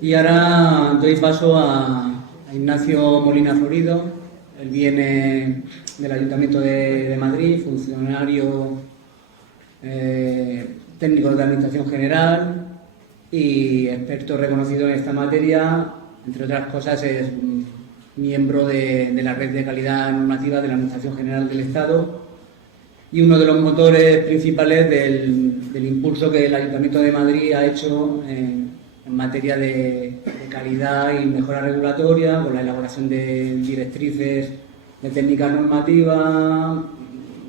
Y ahora doy paso a Ignacio Molina Florido. Él viene del Ayuntamiento de Madrid, funcionario técnico de la Administración General y experto reconocido en esta materia. Entre otras cosas, es miembro de la Red de Calidad Normativa de la Administración General del Estado y uno de los motores principales del impulso que el Ayuntamiento de Madrid ha hecho en materia de calidad y mejora regulatoria, con la elaboración de directrices de técnica normativa,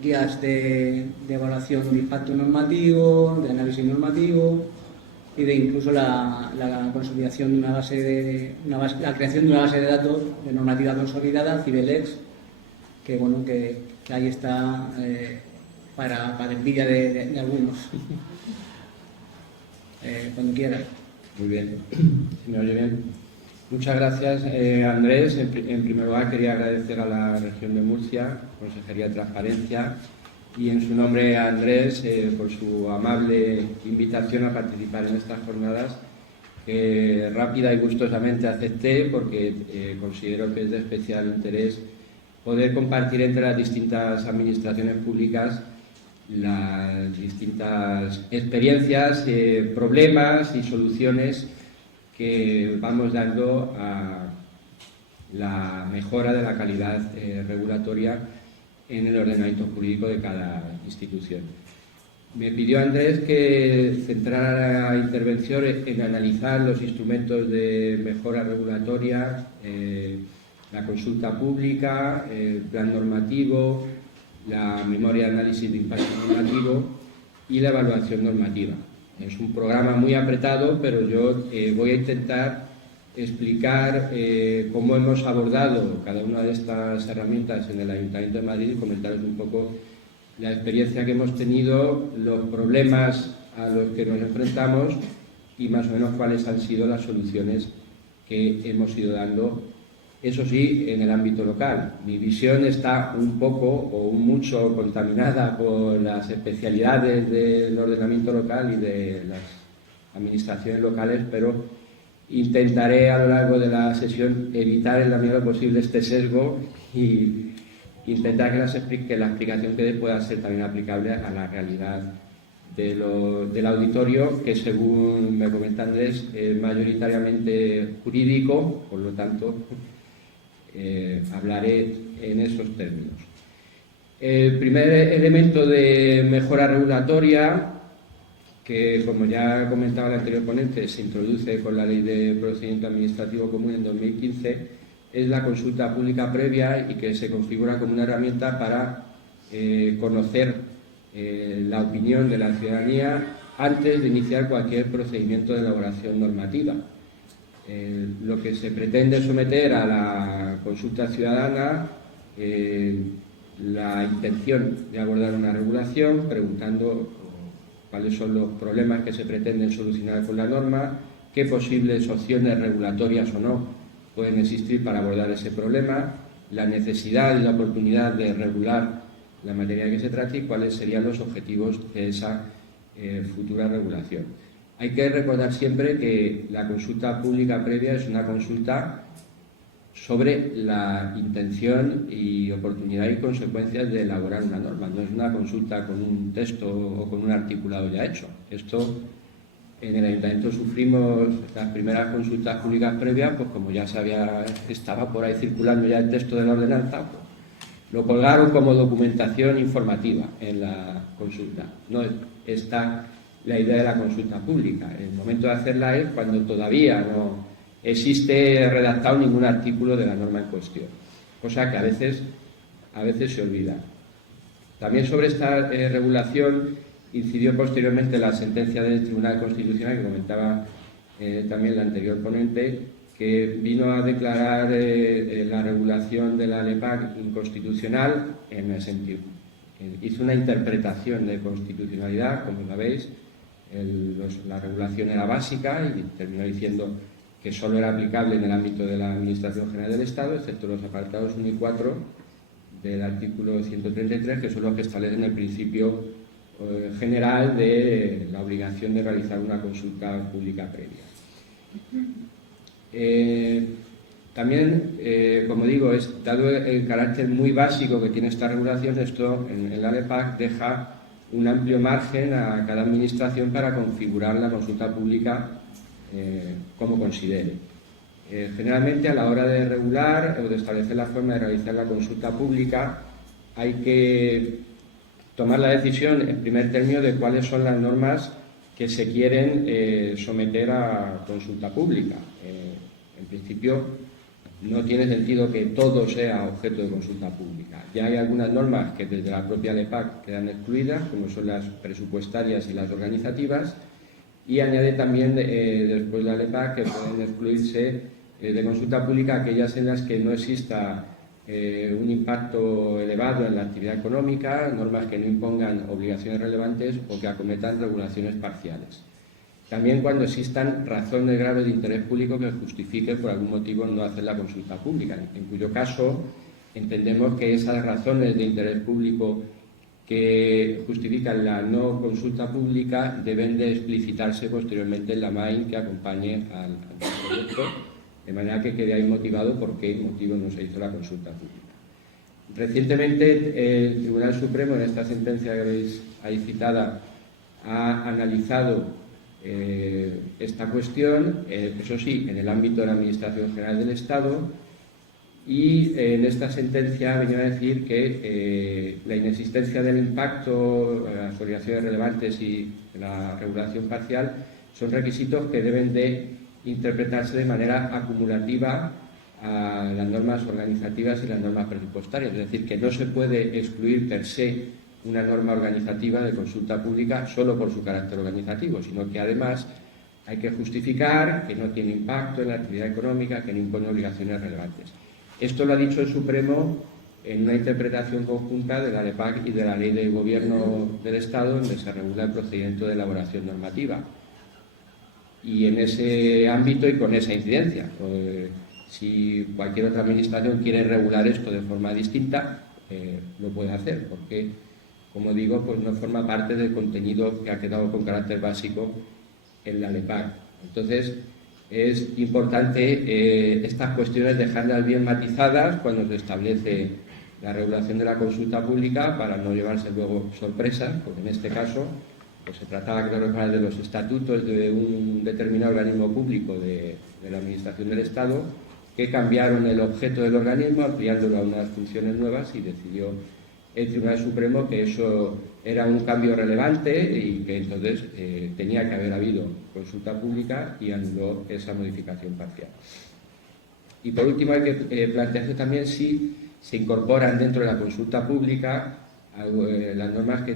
guías de evaluación de impacto normativo, de análisis normativo y de incluso la consolidación de una base la creación de una base de datos de normativa consolidada, Cibelex, que bueno, que ahí está para envidia de algunos. Cuando quieras. Muy bien, si me oye bien. Muchas gracias, Andrés. En primer lugar, quería agradecer a la Región de Murcia, Consejería de Transparencia, y en su nombre a Andrés por su amable invitación a participar en estas jornadas, que rápida y gustosamente acepté porque considero que es de especial interés poder compartir entre las distintas administraciones públicas las distintas experiencias, problemas y soluciones que vamos dando a la mejora de la calidad regulatoria en el ordenamiento jurídico de cada institución. Me pidió Andrés que centrara la intervención en analizar los instrumentos de mejora regulatoria, la consulta pública, el plan normativo, la memoria de análisis de impacto normativo y la evaluación normativa. Es un programa muy apretado, pero yo voy a intentar explicar cómo hemos abordado cada una de estas herramientas en el Ayuntamiento de Madrid y comentaros un poco la experiencia que hemos tenido, los problemas a los que nos enfrentamos y más o menos cuáles han sido las soluciones que hemos ido dando. Eso sí, en el ámbito local. Mi visión está un poco o un mucho contaminada por las especialidades del ordenamiento local y de las administraciones locales, pero intentaré a lo largo de la sesión evitar en la medida posible este sesgo y intentar que la explicación que dé pueda ser también aplicable a la realidad del auditorio, que según me comenta Andrés es mayoritariamente jurídico, por lo tanto hablaré en esos términos. El primer elemento de mejora regulatoria, que como ya comentaba el anterior ponente, se introduce con la Ley de Procedimiento Administrativo Común en 2015, es la consulta pública previa y que se configura como una herramienta para conocer la opinión de la ciudadanía antes de iniciar cualquier procedimiento de elaboración normativa. Lo que se pretende someter a la consulta ciudadana, la intención de abordar una regulación, preguntando cuáles son los problemas que se pretenden solucionar con la norma, qué posibles opciones regulatorias o no pueden existir para abordar ese problema, la necesidad y la oportunidad de regular la materia que se trate y cuáles serían los objetivos de esa futura regulación. Hay que recordar siempre que la consulta pública previa es una consulta sobre la intención y oportunidad y consecuencias de elaborar una norma. No es una consulta con un texto o con un articulado ya hecho. Esto, en el Ayuntamiento sufrimos las primeras consultas públicas previas, pues como ya estaba por ahí circulando ya el texto de la ordenanza, pues, lo colgaron como documentación informativa en la consulta. No está la idea de la consulta pública. El momento de hacerla es cuando todavía no existe redactado ningún artículo de la norma en cuestión, cosa que a veces se olvida. También sobre esta regulación incidió posteriormente la sentencia del Tribunal Constitucional, que comentaba también el anterior ponente, que vino a declarar la regulación de la LEPAC inconstitucional en el sentido. Hizo una interpretación de constitucionalidad, como sabéis. La regulación era básica y terminó diciendo que solo era aplicable en el ámbito de la Administración General del Estado, excepto los apartados 1 y 4 del artículo 133, que son los que establecen el principio general de la obligación de realizar una consulta pública previa. También, como digo, dado el carácter muy básico que tiene esta regulación, esto en la LEPAC deja un amplio margen a cada administración para configurar la consulta pública como considere. Generalmente, a la hora de regular o de establecer la forma de realizar la consulta pública, hay que tomar la decisión en primer término de cuáles son las normas que se quieren someter a consulta pública. En principio, no tiene sentido que todo sea objeto de consulta pública. Ya hay algunas normas que desde la propia LEPAC quedan excluidas, como son las presupuestarias y las organizativas, y añade también después la LEPAC que pueden excluirse de consulta pública aquellas en las que no exista un impacto elevado en la actividad económica, normas que no impongan obligaciones relevantes o que acometan regulaciones parciales. También cuando existan razones graves de interés público que justifiquen por algún motivo no hacer la consulta pública, en cuyo caso entendemos que esas razones de interés público que justifican la no consulta pública deben de explicitarse posteriormente en la MAIN que acompañe al proyecto, de manera que quede ahí motivado por qué motivo no se hizo la consulta pública. Recientemente el Tribunal Supremo, en esta sentencia que veis ahí citada, ha analizado esta cuestión, eso sí, en el ámbito de la Administración General del Estado, y en esta sentencia venía a decir que la inexistencia del impacto, las obligaciones relevantes y la regulación parcial son requisitos que deben de interpretarse de manera acumulativa a las normas organizativas y las normas presupuestarias, es decir, que no se puede excluir per se una norma organizativa de consulta pública solo por su carácter organizativo, sino que además hay que justificar que no tiene impacto en la actividad económica, que no impone obligaciones relevantes. Esto lo ha dicho el Supremo en una interpretación conjunta de la LEPAC y de la Ley de Gobierno del Estado, donde se regula el procedimiento de elaboración normativa. Y en ese ámbito y con esa incidencia, si cualquier otra administración quiere regular esto de forma distinta, lo puede hacer, porque, como digo, pues no forma parte del contenido que ha quedado con carácter básico en la LEPAC. Entonces, es importante estas cuestiones dejarlas bien matizadas cuando se establece la regulación de la consulta pública para no llevarse luego sorpresas, porque en este caso pues se trataba, claro, de los estatutos de un determinado organismo público de la Administración del Estado, que cambiaron el objeto del organismo, ampliándolo a unas funciones nuevas, y decidió el Tribunal Supremo que eso era un cambio relevante y que entonces tenía que haber habido consulta pública, y anuló esa modificación parcial. Y por último hay que plantearse también si se incorporan dentro de la consulta pública las normas que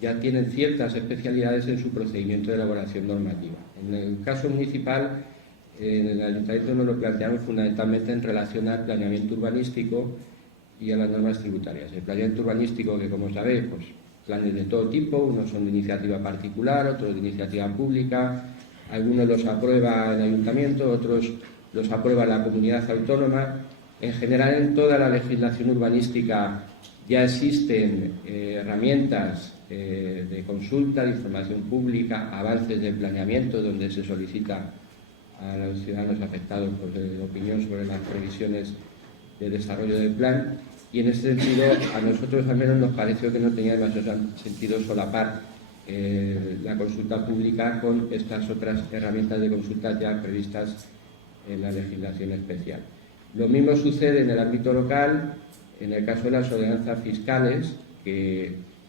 ya tienen ciertas especialidades en su procedimiento de elaboración normativa. En el caso municipal, en el Ayuntamiento nos lo planteamos fundamentalmente en relación al planeamiento urbanístico y a las normas tributarias. El planeamiento urbanístico, que como sabéis, pues planes de todo tipo, unos son de iniciativa particular, otros de iniciativa pública, algunos los aprueba el Ayuntamiento, otros los aprueba la comunidad autónoma. En general, en toda la legislación urbanística ya existen herramientas de consulta, de información pública, avances de planeamiento, donde se solicita a los ciudadanos afectados por opinión sobre las previsiones de desarrollo del plan, y en ese sentido a nosotros al menos nos pareció que no tenía demasiado sentido solapar la consulta pública con estas otras herramientas de consulta ya previstas en la legislación especial. Lo mismo sucede en el ámbito local, en el caso de las ordenanzas fiscales, que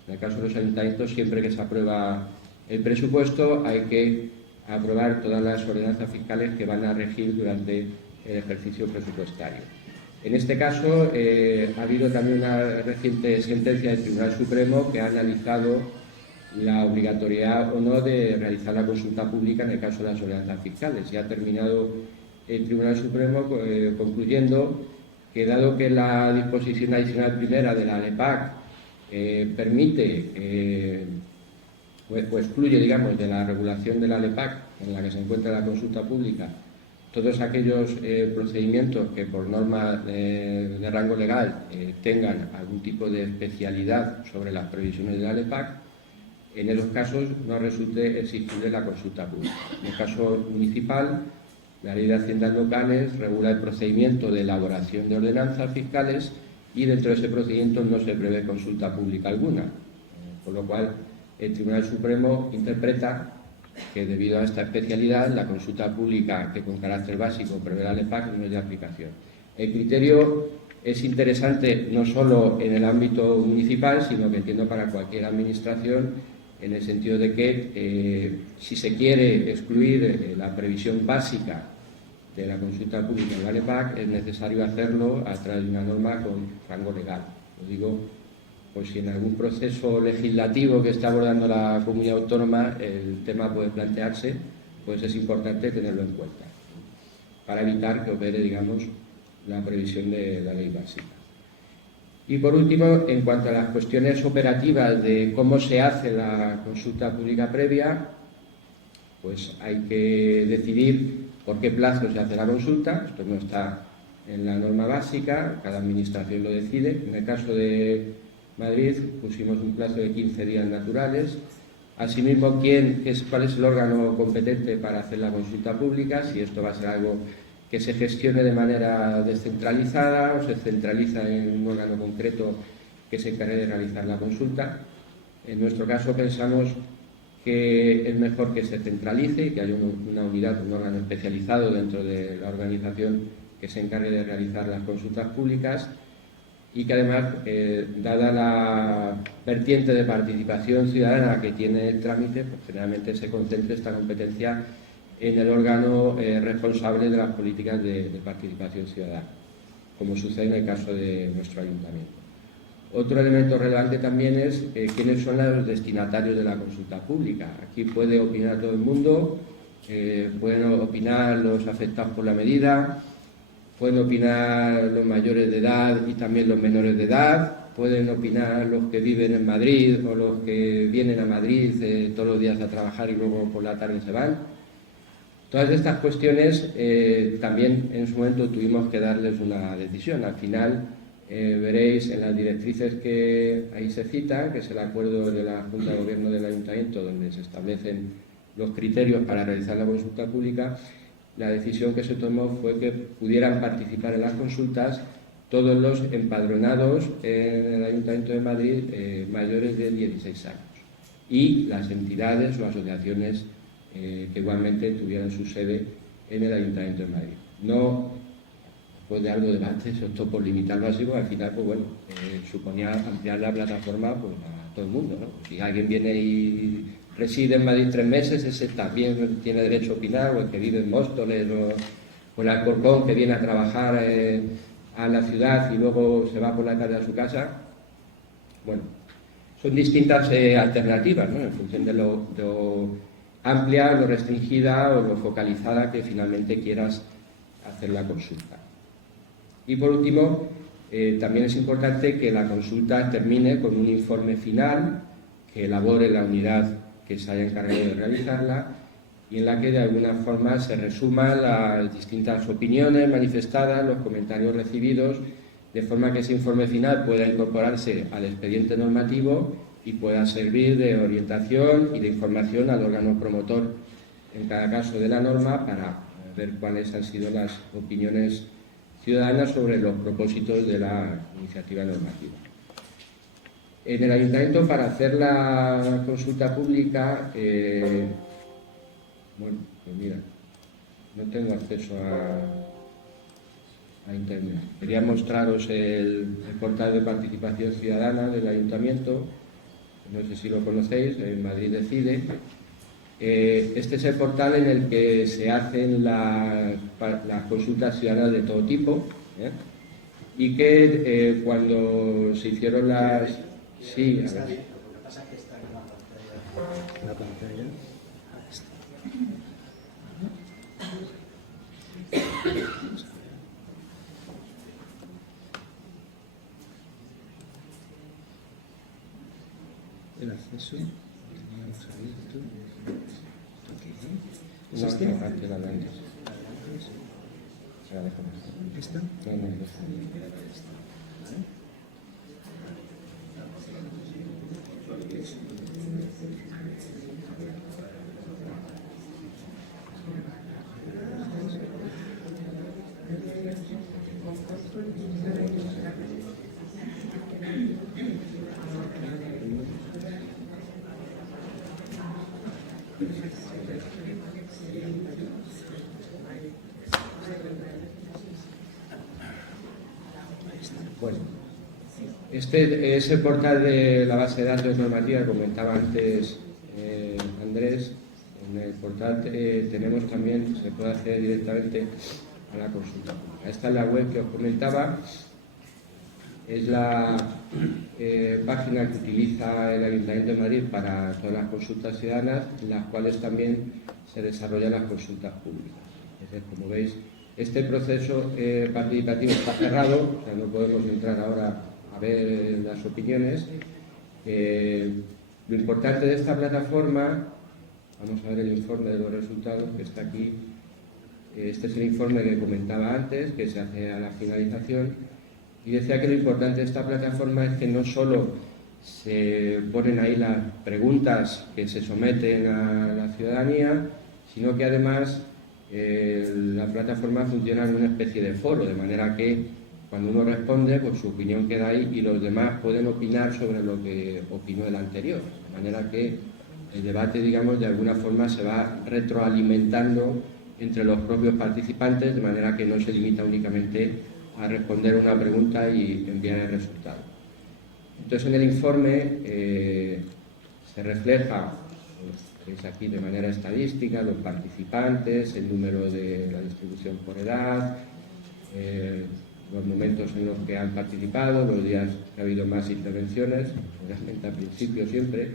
en el caso de los ayuntamientos, siempre que se aprueba el presupuesto, hay que aprobar todas las ordenanzas fiscales que van a regir durante el ejercicio presupuestario. En este caso, ha habido también una reciente sentencia del Tribunal Supremo que ha analizado la obligatoriedad o no de realizar la consulta pública en el caso de las ordenanzas fiscales, y ha terminado el Tribunal Supremo concluyendo que, dado que la disposición adicional primera de la LEPAC permite o excluye, digamos, de la regulación de la LEPAC en la que se encuentra la consulta pública todos aquellos procedimientos que por norma de rango legal tengan algún tipo de especialidad sobre las previsiones de la LEPAC, en esos casos no resulte exigible la consulta pública. En el caso municipal, La Ley de Haciendas Locales regula el procedimiento de elaboración de ordenanzas fiscales y dentro de ese procedimiento no se prevé consulta pública alguna, con lo cual el Tribunal Supremo interpreta que debido a esta especialidad la consulta pública que con carácter básico prevé la LEPAC no es de aplicación. El criterio es interesante no solo en el ámbito municipal, sino que entiendo para cualquier administración, en el sentido de que si se quiere excluir la previsión básica de la consulta pública en la LEPAC, es necesario hacerlo a través de una norma con rango legal. Lo digo, pues si en algún proceso legislativo que está abordando la comunidad autónoma el tema puede plantearse, pues es importante tenerlo en cuenta, para evitar que opere, digamos, la previsión de la ley básica. Y por último, en cuanto a las cuestiones operativas de cómo se hace la consulta pública previa, pues hay que decidir por qué plazo se hace la consulta. Esto no está en la norma básica, cada administración lo decide. En el caso de Madrid pusimos un plazo de 15 días naturales. Asimismo, ¿cuál es el órgano competente para hacer la consulta pública? Si esto va a ser algo que se gestione de manera descentralizada o se centraliza en un órgano concreto que se encargue de realizar la consulta. En nuestro caso pensamos que es mejor que se centralice y que haya una unidad, un órgano especializado dentro de la organización que se encargue de realizar las consultas públicas y que además, dada la vertiente de participación ciudadana que tiene el trámite, pues generalmente se concentre esta competencia en el órgano responsable de las políticas de participación ciudadana, como sucede en el caso de nuestro ayuntamiento. Otro elemento relevante también es quiénes son los destinatarios de la consulta pública. Aquí puede opinar todo el mundo, pueden opinar los afectados por la medida, pueden opinar los mayores de edad y también los menores de edad, pueden opinar los que viven en Madrid o los que vienen a Madrid todos los días a trabajar y luego por la tarde se van. Todas estas cuestiones también en su momento tuvimos que darles una decisión. Al final veréis en las directrices que ahí se citan, que es el acuerdo de la Junta de Gobierno del Ayuntamiento, donde se establecen los criterios para realizar la consulta pública, la decisión que se tomó fue que pudieran participar en las consultas todos los empadronados en el Ayuntamiento de Madrid mayores de 16 años y las entidades o asociaciones que igualmente tuvieran su sede en el Ayuntamiento de Madrid. No puede haber debate, sobre todo por limitarlo así, porque al final, pues bueno, suponía ampliar la plataforma pues, a todo el mundo, ¿no? Si alguien viene y reside en Madrid 3 meses, ese también tiene derecho a opinar, o el que vive en Móstoles, o el Alcorcón que viene a trabajar a la ciudad y luego se va por la tarde a su casa. Bueno, son distintas alternativas, ¿no? En función de lo amplia, lo restringida o lo focalizada que finalmente quieras hacer la consulta. Y por último, también es importante que la consulta termine con un informe final que elabore la unidad que se haya encargado de realizarla y en la que de alguna forma se resuman las distintas opiniones manifestadas, los comentarios recibidos, de forma que ese informe final pueda incorporarse al expediente normativo y pueda servir de orientación y de información al órgano promotor en cada caso de la norma para ver cuáles han sido las opiniones ciudadanas sobre los propósitos de la iniciativa normativa. En el Ayuntamiento, para hacer la consulta pública, bueno, pues mira, no tengo acceso a Internet. Quería mostraros el portal de participación ciudadana del Ayuntamiento. No sé si lo conocéis, en Madrid Decide. Este es el portal en el que se hacen las consultas ciudadanas de todo tipo, y que cuando se hicieron las... Sí, a ver. Lo que pasa es que está en la pantalla. El acceso, teníamos abierto. ¿Es este? No, antes la antes. ¿Esta? No, no. Bueno, este es el portal de la base de datos normativa que comentaba antes Andrés. En el portal tenemos también, se puede acceder directamente a la consulta. Esta es la web que os comentaba. Es la página que utiliza el Ayuntamiento de Madrid para todas las consultas ciudadanas, en las cuales también se desarrollan las consultas públicas. Entonces, como veis, este proceso participativo está cerrado, o sea, no podemos entrar ahora a ver las opiniones. Lo importante de esta plataforma, vamos a ver el informe de los resultados que está aquí. Este es el informe que comentaba antes, que se hace a la finalización. Y decía que lo importante de esta plataforma es que no solo se ponen ahí las preguntas que se someten a la ciudadanía, sino que además la plataforma funciona en una especie de foro, de manera que cuando uno responde, pues su opinión queda ahí y los demás pueden opinar sobre lo que opinó el anterior. De manera que el debate, digamos, de alguna forma se va retroalimentando entre los propios participantes, de manera que no se limita únicamente a responder una pregunta y enviar el resultado. Entonces, en el informe se refleja, es aquí de manera estadística, los participantes, el número de la distribución por edad, los momentos en los que han participado, los días que ha habido más intervenciones, realmente al principio siempre,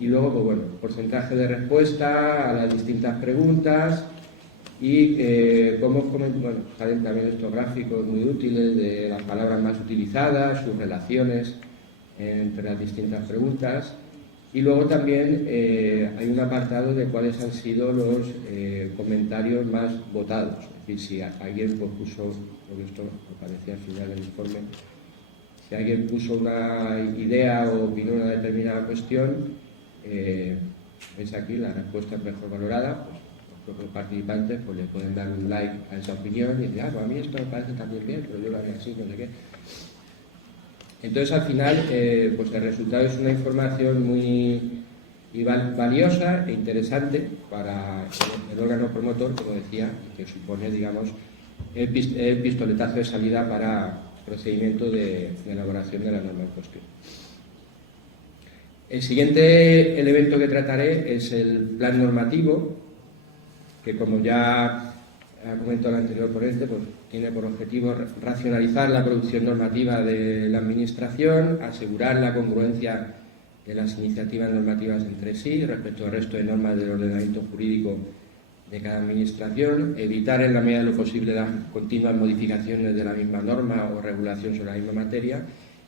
y luego, pues bueno, porcentaje de respuesta a las distintas preguntas. Y bueno, salen también estos gráficos muy útiles de las palabras más utilizadas, sus relaciones entre las distintas preguntas. Y luego también hay un apartado de cuáles han sido los comentarios más votados. Es decir, si alguien puso, porque esto aparecía al final del informe, si alguien puso una idea o opinó una determinada cuestión, veis aquí la respuesta mejor valorada. Los propios participantes pues le pueden dar un like a esa opinión y decir, pues a mí esto me parece también bien, pero yo lo haría así, no sé qué. Entonces, al final, pues el resultado es una información muy valiosa e interesante para el órgano promotor, como decía, que supone, digamos, el pistoletazo de salida para el procedimiento de elaboración de la norma en cuestión. El siguiente elemento que trataré es el plan normativo, que, como ya ha comentado el anterior ponente, pues tiene por objetivo racionalizar la producción normativa de la Administración, asegurar la congruencia de las iniciativas normativas entre sí respecto al resto de normas del ordenamiento jurídico de cada Administración, evitar en la medida de lo posible las continuas modificaciones de la misma norma o regulación sobre la misma materia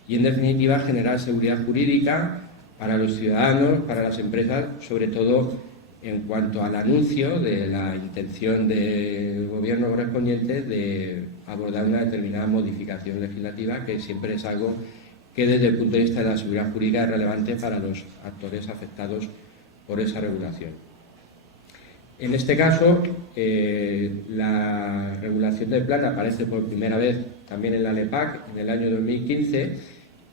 y, en definitiva, generar seguridad jurídica para los ciudadanos, para las empresas, sobre todo en cuanto al anuncio de la intención del gobierno correspondiente de abordar una determinada modificación legislativa, que siempre es algo que desde el punto de vista de la seguridad jurídica es relevante para los actores afectados por esa regulación. En este caso, la regulación del plan aparece por primera vez también en la LEPAC en el año 2015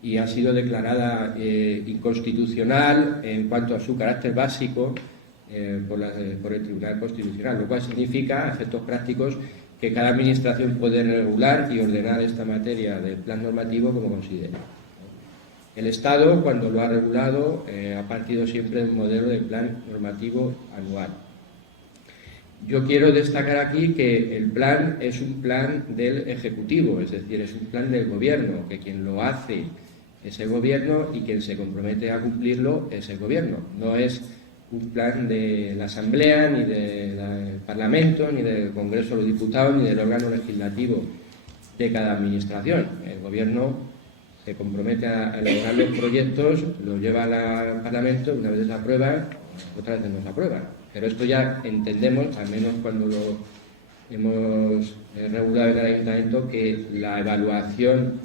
y ha sido declarada inconstitucional en cuanto a su carácter básico por el Tribunal Constitucional, lo cual significa, a efectos prácticos, que cada Administración puede regular y ordenar esta materia del plan normativo como considere. El Estado, cuando lo ha regulado, ha partido siempre de un modelo de plan normativo anual. Yo quiero destacar aquí que el plan es un plan del Ejecutivo, es decir, es un plan del Gobierno, que quien lo hace es el Gobierno y quien se compromete a cumplirlo es el Gobierno. No es un plan de la Asamblea, ni del Parlamento, ni del Congreso de los Diputados, ni del órgano legislativo de cada Administración. El Gobierno se compromete a elaborar los proyectos, los lleva al Parlamento, una vez se aprueban, otras veces no se aprueban. Pero esto ya entendemos, al menos cuando lo hemos regulado en el Ayuntamiento, que la evaluación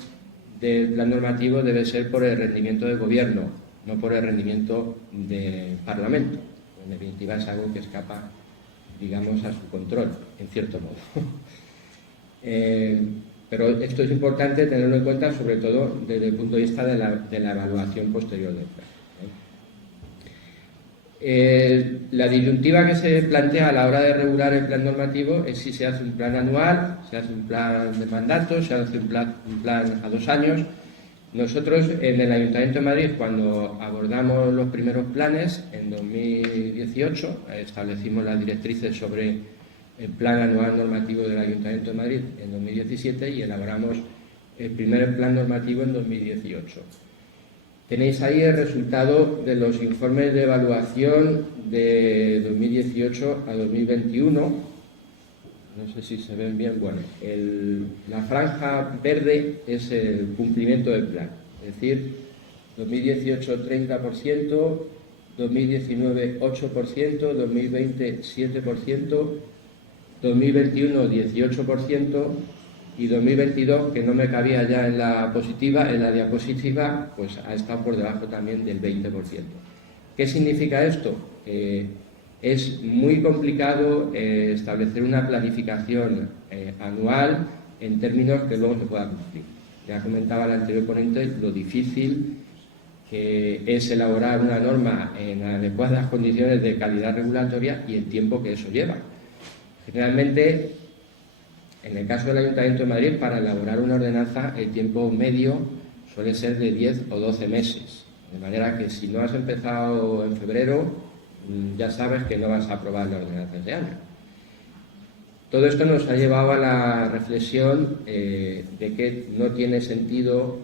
del plan normativo debe ser por el rendimiento del Gobierno, no por el rendimiento del Parlamento. En definitiva, es algo que escapa, digamos, a su control, en cierto modo. Pero esto es importante tenerlo en cuenta, sobre todo desde el punto de vista de la evaluación posterior del plan. La disyuntiva que se plantea a la hora de regular el plan normativo es si se hace un plan anual, se hace un plan de mandato, se hace un plan a 2 años. Nosotros en el Ayuntamiento de Madrid, cuando abordamos los primeros planes en 2018, establecimos las directrices sobre el plan anual normativo del Ayuntamiento de Madrid en 2017 y elaboramos el primer plan normativo en 2018. Tenéis ahí el resultado de los informes de evaluación de 2018 a 2021. No sé si se ven bien. Bueno, la franja verde es el cumplimiento del plan. Es decir, 2018 30%, 2019 8%, 2020 7%, 2021 18%, y 2022, que no me cabía ya en la diapositiva, pues ha estado por debajo también del 20%. ¿Qué significa esto? Es muy complicado establecer una planificación anual en términos que luego se pueda cumplir. Ya comentaba el anterior ponente lo difícil que es elaborar una norma en adecuadas condiciones de calidad regulatoria y el tiempo que eso lleva. Generalmente, en el caso del Ayuntamiento de Madrid, para elaborar una ordenanza, el tiempo medio suele ser de 10 o 12 meses. De manera que si no has empezado en febrero, ya sabes que no vas a aprobar la ordenanza este año. Todo esto nos ha llevado a la reflexión de que no tiene sentido,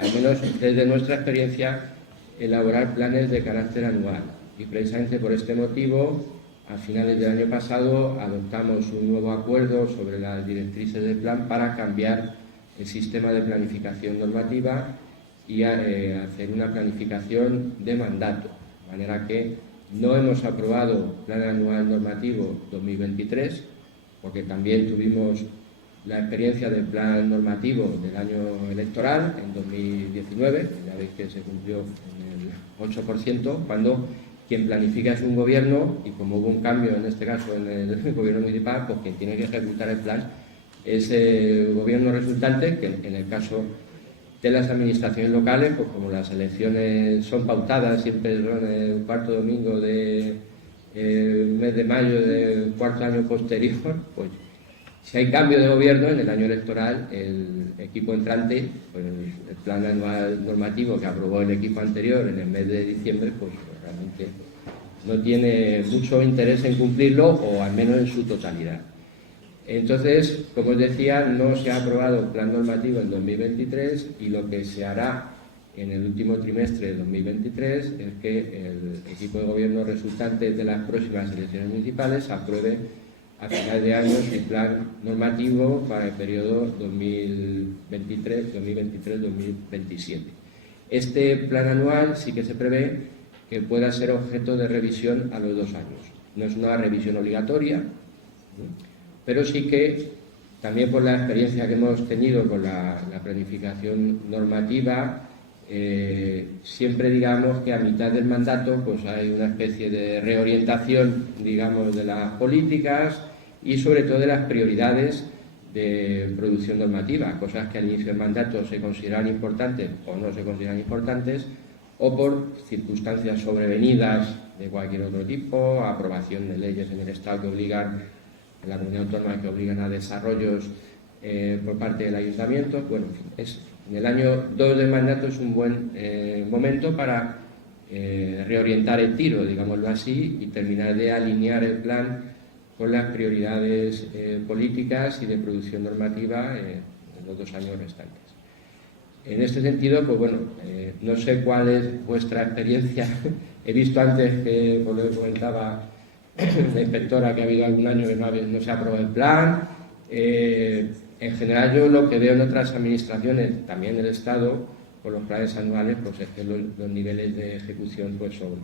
al menos desde nuestra experiencia, elaborar planes de carácter anual. Y precisamente por este motivo, a finales del año pasado adoptamos un nuevo acuerdo sobre las directrices del plan para cambiar el sistema de planificación normativa y hacer una planificación de mandato. De manera que no hemos aprobado Plan Anual Normativo 2023, porque también tuvimos la experiencia del Plan Normativo del año electoral en 2019, ya veis que se cumplió en el 8%, cuando quien planifica es un gobierno y como hubo un cambio en este caso en el gobierno municipal, pues quien tiene que ejecutar el plan es el gobierno resultante, que en el caso de las administraciones locales, pues como las elecciones son pautadas, siempre son el cuarto domingo del mes de mayo del cuarto año posterior, pues si hay cambio de gobierno en el año electoral, el equipo entrante, pues el plan anual normativo que aprobó el equipo anterior en el mes de diciembre, pues realmente no tiene mucho interés en cumplirlo, o al menos en su totalidad. Entonces, como os decía, no se ha aprobado el plan normativo en 2023 y lo que se hará en el último trimestre de 2023 es que el equipo de gobierno resultante de las próximas elecciones municipales apruebe a final de año el plan normativo para el periodo 2023-2027. Este plan anual sí que se prevé que pueda ser objeto de revisión a los 2 años. No es una revisión obligatoria, pero sí que, también por la experiencia que hemos tenido con la planificación normativa, siempre digamos que a mitad del mandato pues hay una especie de reorientación, digamos, de las políticas y sobre todo de las prioridades de producción normativa, cosas que al inicio del mandato se consideran importantes o no se consideran importantes, o por circunstancias sobrevenidas de cualquier otro tipo, aprobación de leyes en el Estado que obligan, en la comunidad autónoma, que obligan a desarrollos por parte del ayuntamiento. Bueno, en fin, en el año 2 del mandato es un buen momento para reorientar el tiro, digámoslo así, y terminar de alinear el plan con las prioridades políticas y de producción normativa en los 2 años restantes. En este sentido, pues bueno, no sé cuál es vuestra experiencia. He visto antes que, por lo que comentaba la inspectora, que ha habido algún año que no se ha aprobado el plan. En general, yo lo que veo en otras administraciones, también el Estado, con los planes anuales, pues es que los niveles de ejecución pues son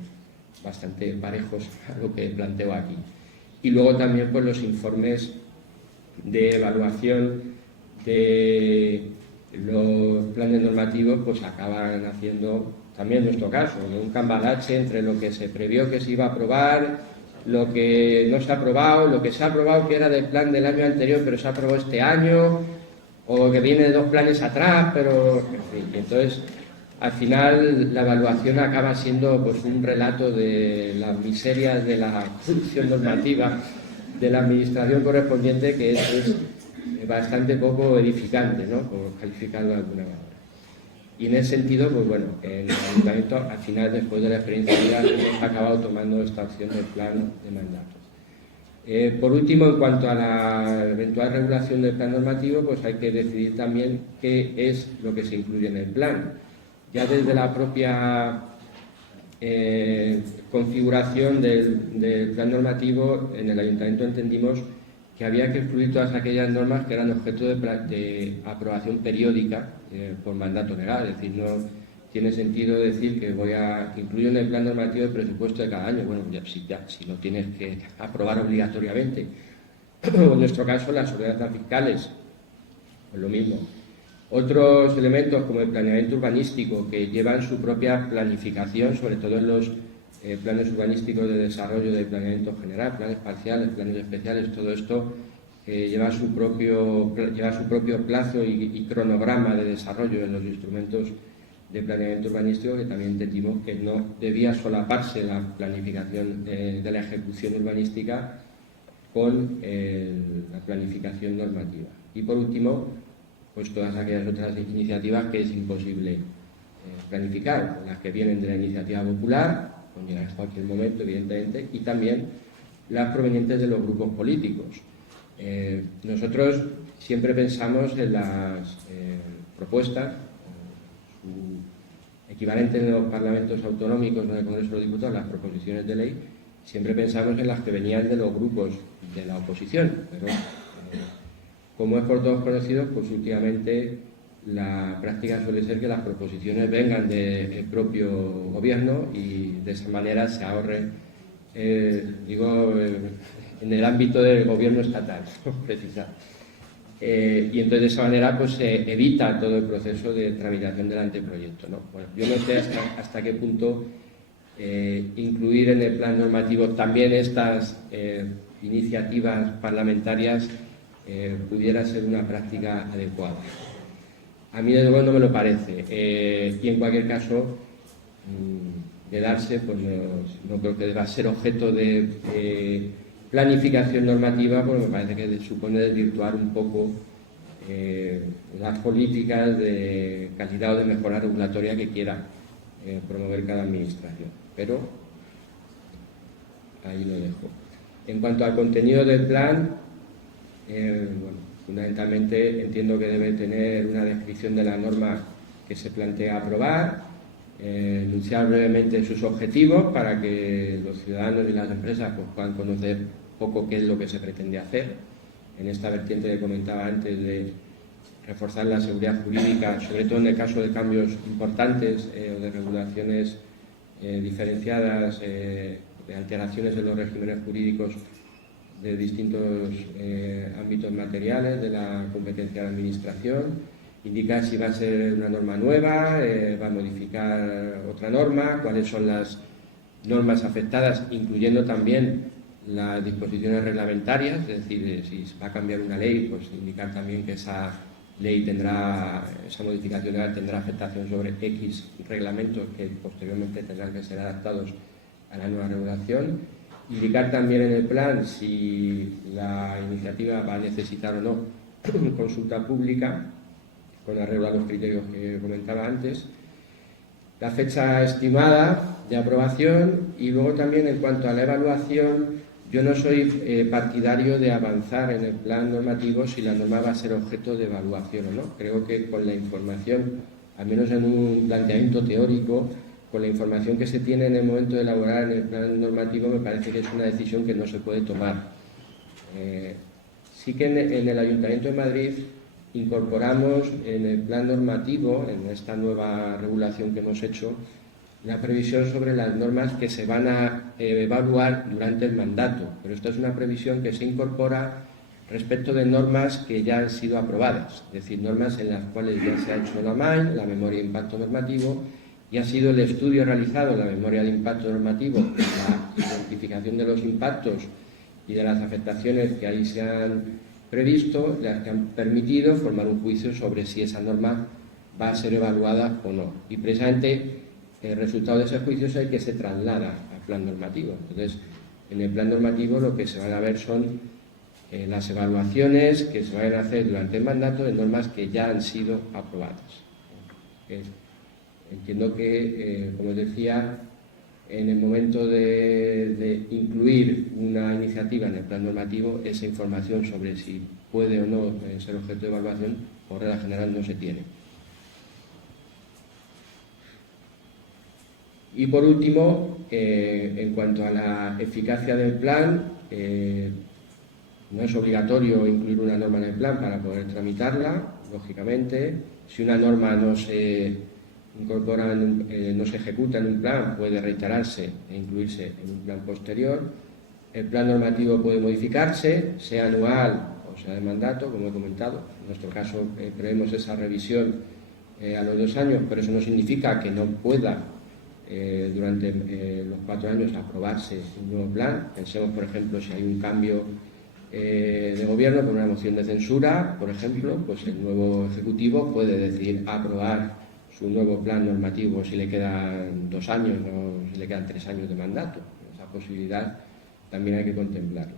bastante parejos a lo que planteo aquí. Y luego también pues los informes de evaluación de los planes normativos pues acaban haciendo, también en nuestro caso, un cambalache entre lo que se previó que se iba a aprobar, lo que no se ha aprobado, lo que se ha aprobado que era del plan del año anterior pero se aprobó este año, o que viene de 2 planes atrás, pero en fin. Entonces al final la evaluación acaba siendo pues un relato de las miserias de la producción normativa de la administración correspondiente, que es bastante poco edificante, ¿no?, por calificarlo de alguna manera. Y en ese sentido, pues bueno, el Ayuntamiento, al final, después de la experiencia de vida, ha acabado tomando esta opción del plan de mandatos. Por último, en cuanto a la eventual regulación del plan normativo, pues hay que decidir también qué es lo que se incluye en el plan. Ya desde la propia configuración del plan normativo, en el Ayuntamiento entendimos que había que incluir todas aquellas normas que eran objeto de aprobación periódica por mandato legal. Es decir, no tiene sentido decir que incluyo en el plan normativo el presupuesto de cada año. Bueno, si lo tienes que aprobar obligatoriamente. O en nuestro caso, las ordenanzas fiscales, pues lo mismo. Otros elementos, como el planeamiento urbanístico, que llevan su propia planificación, sobre todo en los planes urbanísticos de desarrollo del planeamiento general, planes parciales, planes especiales, todo esto lleva su propio plazo y cronograma de desarrollo en los instrumentos de planeamiento urbanístico, que también entendimos que no debía solaparse la planificación de la ejecución urbanística con la planificación normativa. Y por último, pues todas aquellas otras iniciativas que es imposible planificar, las que vienen de la iniciativa popular, con llegar en cualquier momento, evidentemente, y también las provenientes de los grupos políticos. Nosotros siempre pensamos en las propuestas, su equivalente en los parlamentos autonómicos, en el Congreso de los Diputados, las proposiciones de ley, siempre pensamos en las que venían de los grupos de la oposición, pero como es por todos conocidos, pues últimamente la práctica suele ser que las proposiciones vengan del propio gobierno y de esa manera se ahorre, en el ámbito del gobierno estatal, precisamente. Y entonces de esa manera pues se evita todo el proceso de tramitación del anteproyecto, ¿no? Bueno, yo no sé hasta qué punto incluir en el plan normativo también estas iniciativas parlamentarias pudiera ser una práctica adecuada. A mí desde luego no me lo parece, y en cualquier caso, de darse, pues no creo que deba ser objeto de planificación normativa, porque me parece que supone desvirtuar un poco las políticas de calidad o de mejora regulatoria que quiera promover cada administración. Pero ahí lo dejo. En cuanto al contenido del plan, fundamentalmente entiendo que debe tener una descripción de la norma que se plantea aprobar, enunciar brevemente sus objetivos para que los ciudadanos y las empresas pues, puedan conocer un poco qué es lo que se pretende hacer. En esta vertiente que comentaba antes de reforzar la seguridad jurídica, sobre todo en el caso de cambios importantes o de regulaciones diferenciadas, de alteraciones en los regímenes jurídicos de distintos ámbitos materiales de la competencia de la Administración, indicar si va a ser una norma nueva, va a modificar otra norma, cuáles son las normas afectadas, incluyendo también las disposiciones reglamentarias, es decir, si va a cambiar una ley, pues indicar también que esa ley esa modificación legal tendrá afectación sobre X reglamentos que posteriormente tendrán que ser adaptados a la nueva regulación. Indicar también en el plan si la iniciativa va a necesitar o no consulta pública, con arreglo a los criterios que comentaba antes, la fecha estimada de aprobación y luego también en cuanto a la evaluación, yo no soy partidario de avanzar en el plan normativo si la norma va a ser objeto de evaluación o no. Creo que con la información, al menos en un planteamiento teórico, con la información que se tiene en el momento de elaborar en el plan normativo, me parece que es una decisión que no se puede tomar. Sí que en el Ayuntamiento de Madrid incorporamos en el plan normativo, en esta nueva regulación que hemos hecho, la previsión sobre las normas que se van a evaluar durante el mandato. Pero esta es una previsión que se incorpora respecto de normas que ya han sido aprobadas, es decir, normas en las cuales ya se ha hecho la MAI, la memoria de impacto normativo, y ha sido el estudio realizado en la memoria de impacto normativo, la identificación de los impactos y de las afectaciones que ahí se han previsto, las que han permitido formar un juicio sobre si esa norma va a ser evaluada o no. Y precisamente el resultado de ese juicio es el que se traslada al plan normativo. Entonces, en el plan normativo lo que se van a ver son las evaluaciones que se van a hacer durante el mandato de normas que ya han sido aprobadas. Entiendo que, como os decía, en el momento de incluir una iniciativa en el plan normativo, esa información sobre si puede o no ser objeto de evaluación, por regla general no se tiene. Y por último, en cuanto a la eficacia del plan, no es obligatorio incluir una norma en el plan para poder tramitarla, lógicamente. Si una norma no se incorpora, no se ejecuta en un plan, puede reiterarse e incluirse en un plan posterior. El plan normativo puede modificarse, sea anual o sea de mandato, como he comentado. En nuestro caso prevemos esa revisión a los 2 años, pero eso no significa que no pueda durante los 4 años aprobarse un nuevo plan. Pensemos, por ejemplo, si hay un cambio de gobierno por una moción de censura, por ejemplo, pues el nuevo Ejecutivo puede decidir aprobar su nuevo plan normativo si le quedan 2 años o si le quedan 3 años de mandato. Esa posibilidad también hay que contemplarla.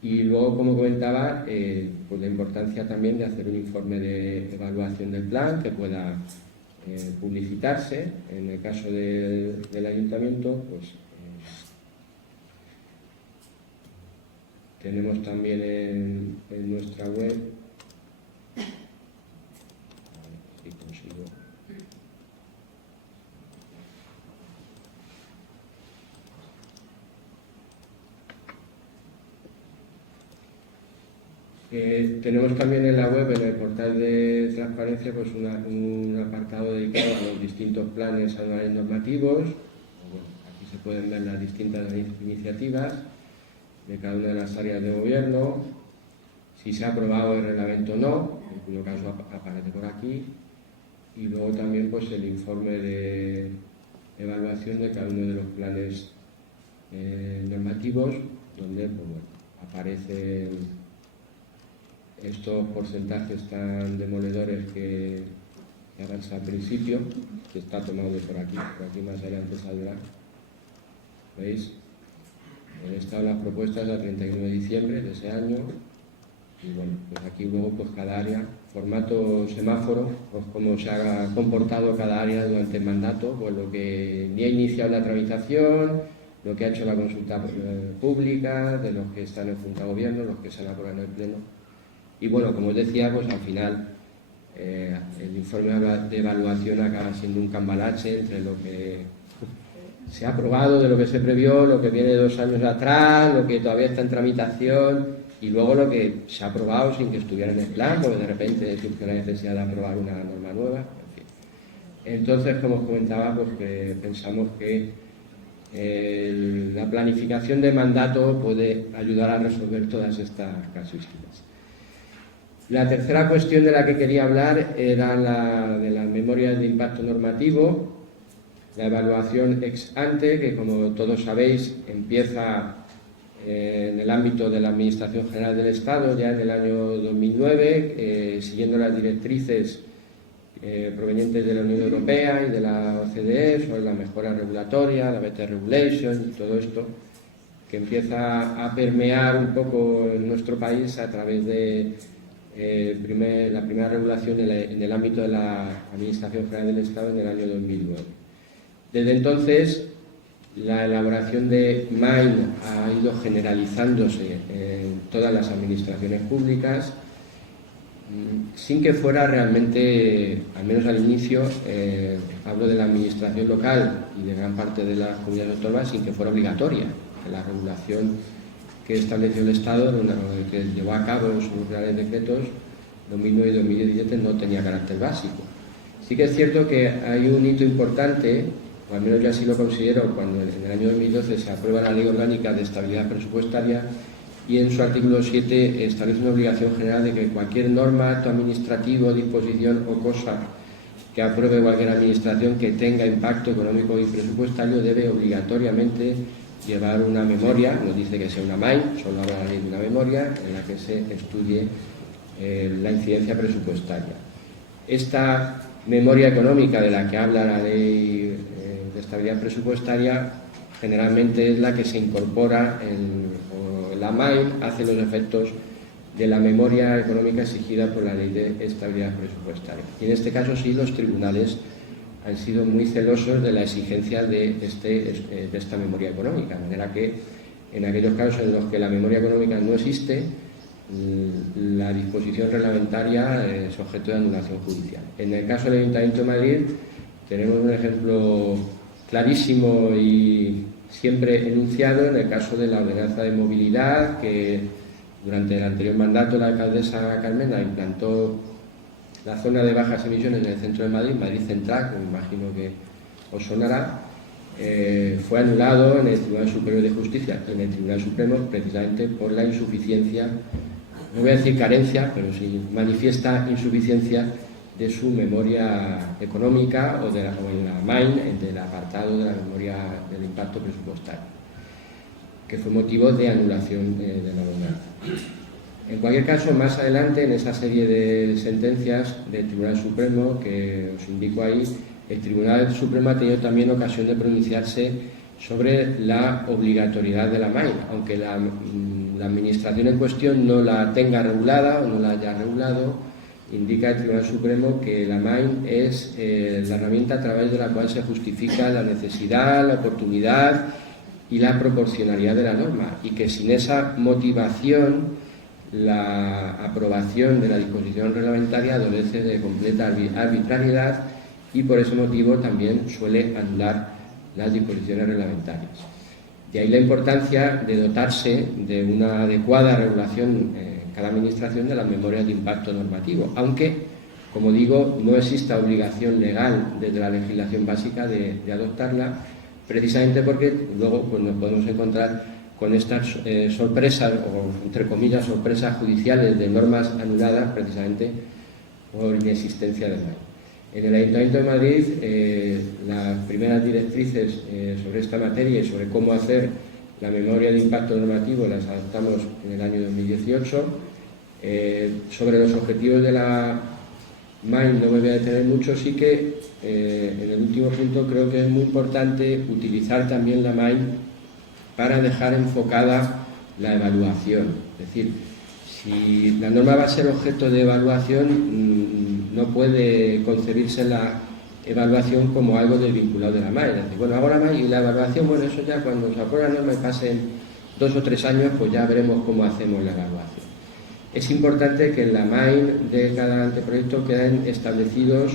Y luego, como comentaba, pues la importancia también de hacer un informe de evaluación del plan que pueda publicitarse. En el caso del Ayuntamiento, pues tenemos también en nuestra web, a ver si consigo. Tenemos también en la web, en el portal de transparencia, pues un apartado dedicado a los distintos planes anuales normativos. Bueno, aquí se pueden ver las distintas iniciativas de cada una de las áreas de gobierno, si se ha aprobado el reglamento o no, en cuyo caso aparece por aquí, y luego también pues el informe de evaluación de cada uno de los planes normativos, donde pues, bueno, aparecen estos porcentajes tan demoledores que avanza al principio, que está tomado por aquí más adelante saldrá. ¿Veis? Han estado las propuestas a 31 de diciembre de ese año, y bueno, pues aquí luego pues cada área, formato semáforo, pues cómo se ha comportado cada área durante el mandato, pues lo que ni ha iniciado la tramitación, lo que ha hecho la consulta pública, de los que están en Junta de Gobierno, los que se han aprobado en el Pleno. Y bueno, como os decía, pues al final el informe de evaluación acaba siendo un cambalache entre lo que se ha aprobado, de lo que se previó, lo que viene 2 años atrás, lo que todavía está en tramitación y luego lo que se ha aprobado sin que estuviera en el plan, porque de repente surge la necesidad de aprobar una norma nueva. En fin. Entonces, como os comentaba, pues que pensamos que la planificación de mandato puede ayudar a resolver todas estas casuísticas. La tercera cuestión de la que quería hablar era la de las memorias de impacto normativo, la evaluación ex ante, que como todos sabéis empieza en el ámbito de la Administración General del Estado ya en el año 2009, siguiendo las directrices provenientes de la Unión Europea y de la OCDE sobre la mejora regulatoria, la Better Regulation y todo esto, que empieza a permear un poco en nuestro país a través de la primera regulación en el ámbito de la Administración General del Estado en el año 2009. Desde entonces, la elaboración de MAIN ha ido generalizándose en todas las administraciones públicas, sin que fuera realmente, al menos al inicio, hablo de la administración local y de gran parte de las comunidades autónomas, sin que fuera obligatoria. La regulación que estableció el Estado, que llevó a cabo en sus reales decretos 2009 y 2017, no tenía carácter básico. Sí que es cierto que hay un hito importante, o al menos yo así lo considero, cuando en el año 2012 se aprueba la Ley Orgánica de Estabilidad Presupuestaria y en su artículo 7 establece una obligación general de que cualquier norma, acto administrativo, disposición o cosa que apruebe cualquier administración que tenga impacto económico y presupuestario debe obligatoriamente llevar una memoria, no dice que sea una MAIN, solo habla la ley de una memoria en la que se estudie la incidencia presupuestaria. Esta memoria económica de la que habla la Ley de Estabilidad Presupuestaria generalmente es la que se incorpora o la MAIN hace los efectos de la memoria económica exigida por la Ley de Estabilidad Presupuestaria. Y en este caso sí, los tribunales han sido muy celosos de la exigencia de esta memoria económica, de manera que en aquellos casos en los que la memoria económica no existe, la disposición reglamentaria es objeto de anulación judicial. En el caso del Ayuntamiento de Madrid tenemos un ejemplo clarísimo y siempre enunciado en el caso de la ordenanza de movilidad, que durante el anterior mandato la alcaldesa Carmena implantó la zona de bajas emisiones en el centro de Madrid, Madrid Central, que me imagino que os sonará. Fue anulado en el Tribunal Superior de Justicia y en el Tribunal Supremo precisamente por la insuficiencia, no voy a decir carencia, pero sí manifiesta insuficiencia de su memoria económica o de la MAIN, del apartado de la memoria del impacto presupuestario, que fue motivo de anulación de la ordenanza. En cualquier caso, más adelante, en esa serie de sentencias del Tribunal Supremo que os indico ahí, el Tribunal Supremo ha tenido también ocasión de pronunciarse sobre la obligatoriedad de la MAIN, aunque la Administración en cuestión no la tenga regulada o no la haya regulado. Indica el Tribunal Supremo que la MAIN es la herramienta a través de la cual se justifica la necesidad, la oportunidad y la proporcionalidad de la norma, y que sin esa motivación la aprobación de la disposición reglamentaria adolece de completa arbitrariedad y por ese motivo también suele anular las disposiciones reglamentarias. De ahí la importancia de dotarse de una adecuada regulación en cada administración de las memorias de impacto normativo, aunque, como digo, no exista obligación legal desde la legislación básica de adoptarla, precisamente porque luego pues, nos podemos encontrar con estas sorpresas, o entre comillas sorpresas judiciales de normas anuladas precisamente por inexistencia de MAIN. En el Ayuntamiento de Madrid, las primeras directrices sobre esta materia y sobre cómo hacer la memoria de impacto normativo las adoptamos en el año 2018. Sobre los objetivos de la MAIN no me voy a detener mucho, sí que en el último punto creo que es muy importante utilizar también la MAIN para dejar enfocada la evaluación. Es decir, si la norma va a ser objeto de evaluación, no puede concebirse la evaluación como algo desvinculado de la MAIN. Es decir, bueno, hago la MAIN y la evaluación, bueno, eso ya cuando se apruebe la norma y pasen 2 o 3 años, pues ya veremos cómo hacemos la evaluación. Es importante que en la MAIN de cada anteproyecto queden establecidos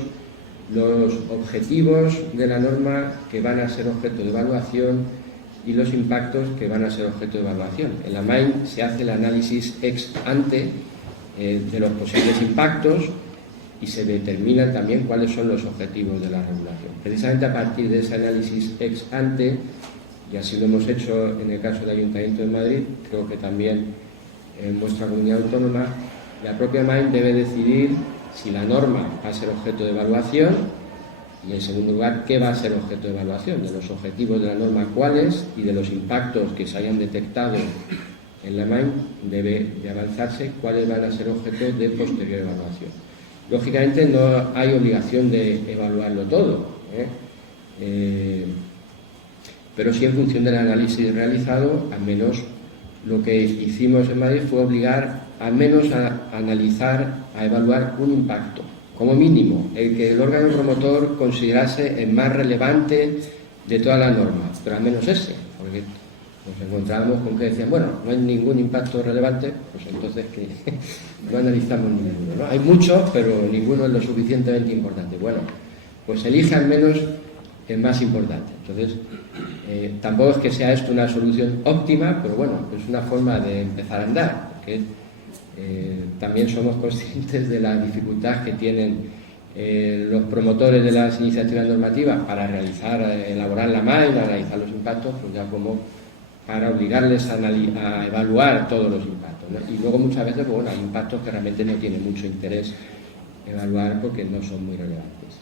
los objetivos de la norma que van a ser objeto de evaluación y los impactos que van a ser objeto de evaluación. En la MAIN se hace el análisis ex ante de los posibles impactos y se determinan también cuáles son los objetivos de la regulación. Precisamente a partir de ese análisis ex ante, y así lo hemos hecho en el caso del Ayuntamiento de Madrid, creo que también en vuestra comunidad autónoma, la propia MAIN debe decidir si la norma va a ser objeto de evaluación y, en segundo lugar, qué va a ser objeto de evaluación, de los objetivos de la norma cuáles y de los impactos que se hayan detectado en la MAIN debe de avanzarse cuáles van a ser objeto de posterior evaluación. Lógicamente no hay obligación de evaluarlo todo, pero sí en función del análisis realizado, al menos lo que hicimos en Madrid fue obligar al menos a analizar, a evaluar un impacto, como mínimo, el que el órgano promotor considerase el más relevante de todas las normas, pero al menos ese, porque nos encontrábamos con que decían, bueno, no hay ningún impacto relevante, pues entonces que no analizamos ninguno, ¿no? Hay muchos, pero ninguno es lo suficientemente importante. Bueno, pues elige al menos el más importante. Entonces, tampoco es que sea esto una solución óptima, pero bueno, es una forma de empezar a andar, porque también somos conscientes de la dificultad que tienen los promotores de las iniciativas normativas para elaborar la MAIN, analizar los impactos, pues ya como para obligarles a evaluar todos los impactos, ¿no? Y luego muchas veces pues bueno, hay impactos que realmente no tienen mucho interés evaluar porque no son muy relevantes.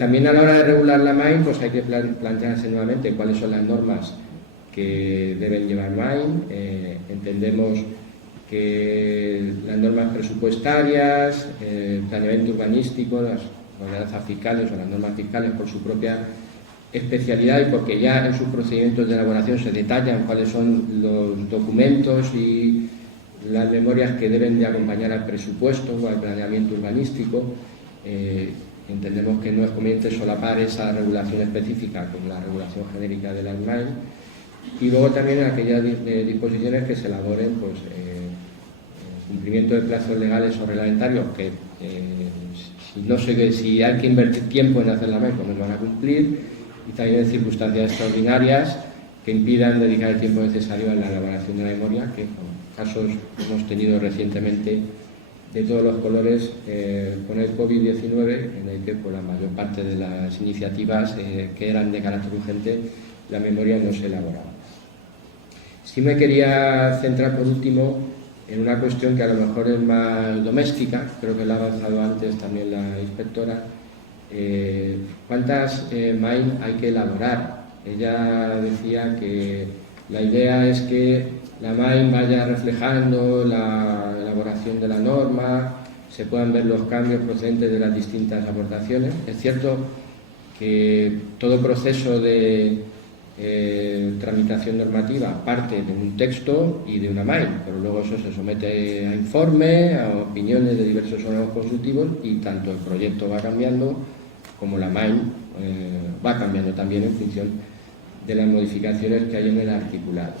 También a la hora de regular la MAIN pues hay que plantearse nuevamente cuáles son las normas que deben llevar MAIN. Entendemos que las normas presupuestarias, el planeamiento urbanístico, las ordenanzas fiscales o las normas fiscales por su propia especialidad y porque ya en sus procedimientos de elaboración se detallan cuáles son los documentos y las memorias que deben de acompañar al presupuesto o al planeamiento urbanístico. Entendemos que no es conveniente solapar esa regulación específica con la regulación genérica de la UNAIL, y luego también aquellas disposiciones que se elaboren pues, cumplimiento de plazos legales o reglamentarios que si hay que invertir tiempo en hacer la MEM, pues no van a cumplir, y también en circunstancias extraordinarias que impidan dedicar el tiempo necesario a la elaboración de la memoria, que casos hemos tenido recientemente de todos los colores con el COVID-19, en el que por la mayor parte de las iniciativas que eran de carácter urgente, la memoria no se elaboraba. Sí me quería centrar por último en una cuestión que a lo mejor es más doméstica, creo que la ha avanzado antes también la inspectora. ¿Cuántas MAIN hay que elaborar? Ella decía que la idea es que la MAIN vaya reflejando la elaboración de la norma, se puedan ver los cambios procedentes de las distintas aportaciones. Es cierto que todo proceso de tramitación normativa parte de un texto y de una MAIN, pero luego eso se somete a informe, a opiniones de diversos órganos consultivos, y tanto el proyecto va cambiando como la MAIN va cambiando también en función de las modificaciones que hay en el articulado.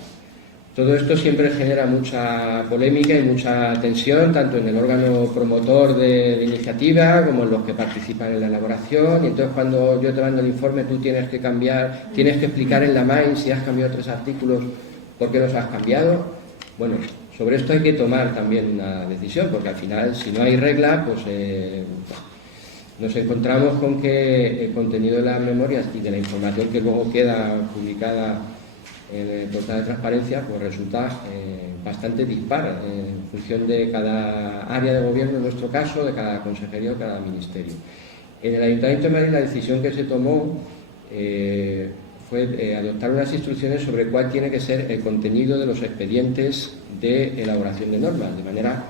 Todo esto siempre genera mucha polémica y mucha tensión, tanto en el órgano promotor de la iniciativa como en los que participan en la elaboración, y entonces cuando yo te mando el informe tú tienes que cambiar, tienes que explicar en la MAIN si has cambiado 3 artículos, por qué los has cambiado. Bueno, sobre esto hay que tomar también una decisión, porque al final si no hay regla, pues nos encontramos con que el contenido de las memorias y de la información que luego queda publicada en el portal de transparencia pues resulta bastante dispar en función de cada área de gobierno, en nuestro caso, de cada consejería o cada ministerio. En el Ayuntamiento de Madrid la decisión que se tomó fue adoptar unas instrucciones sobre cuál tiene que ser el contenido de los expedientes de elaboración de normas, de manera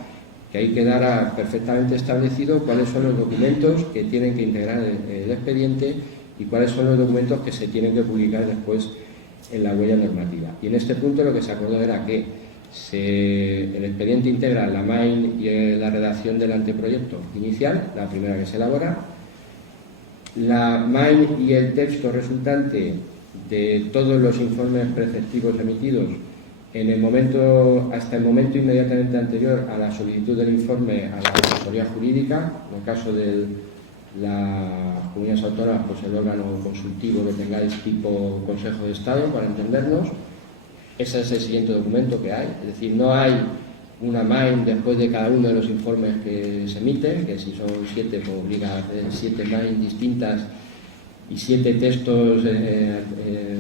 que ahí quedara perfectamente establecido cuáles son los documentos que tienen que integrar el expediente y cuáles son los documentos que se tienen que publicar después en la huella normativa. Y en este punto lo que se acordó era que el expediente integra la MAIN y la redacción del anteproyecto inicial, la primera que se elabora, la MAIN y el texto resultante de todos los informes preceptivos emitidos hasta el momento inmediatamente anterior a la solicitud del informe a la asesoría jurídica. En el caso de las comunidades autónomas, pues el órgano consultivo que tengáis tipo Consejo de Estado, para entendernos. Ese es el siguiente documento que hay, es decir, no hay una MAIN después de cada uno de los informes que se emiten, que si son 7, pues obliga a hacer 7 MAIN distintas y 7 textos,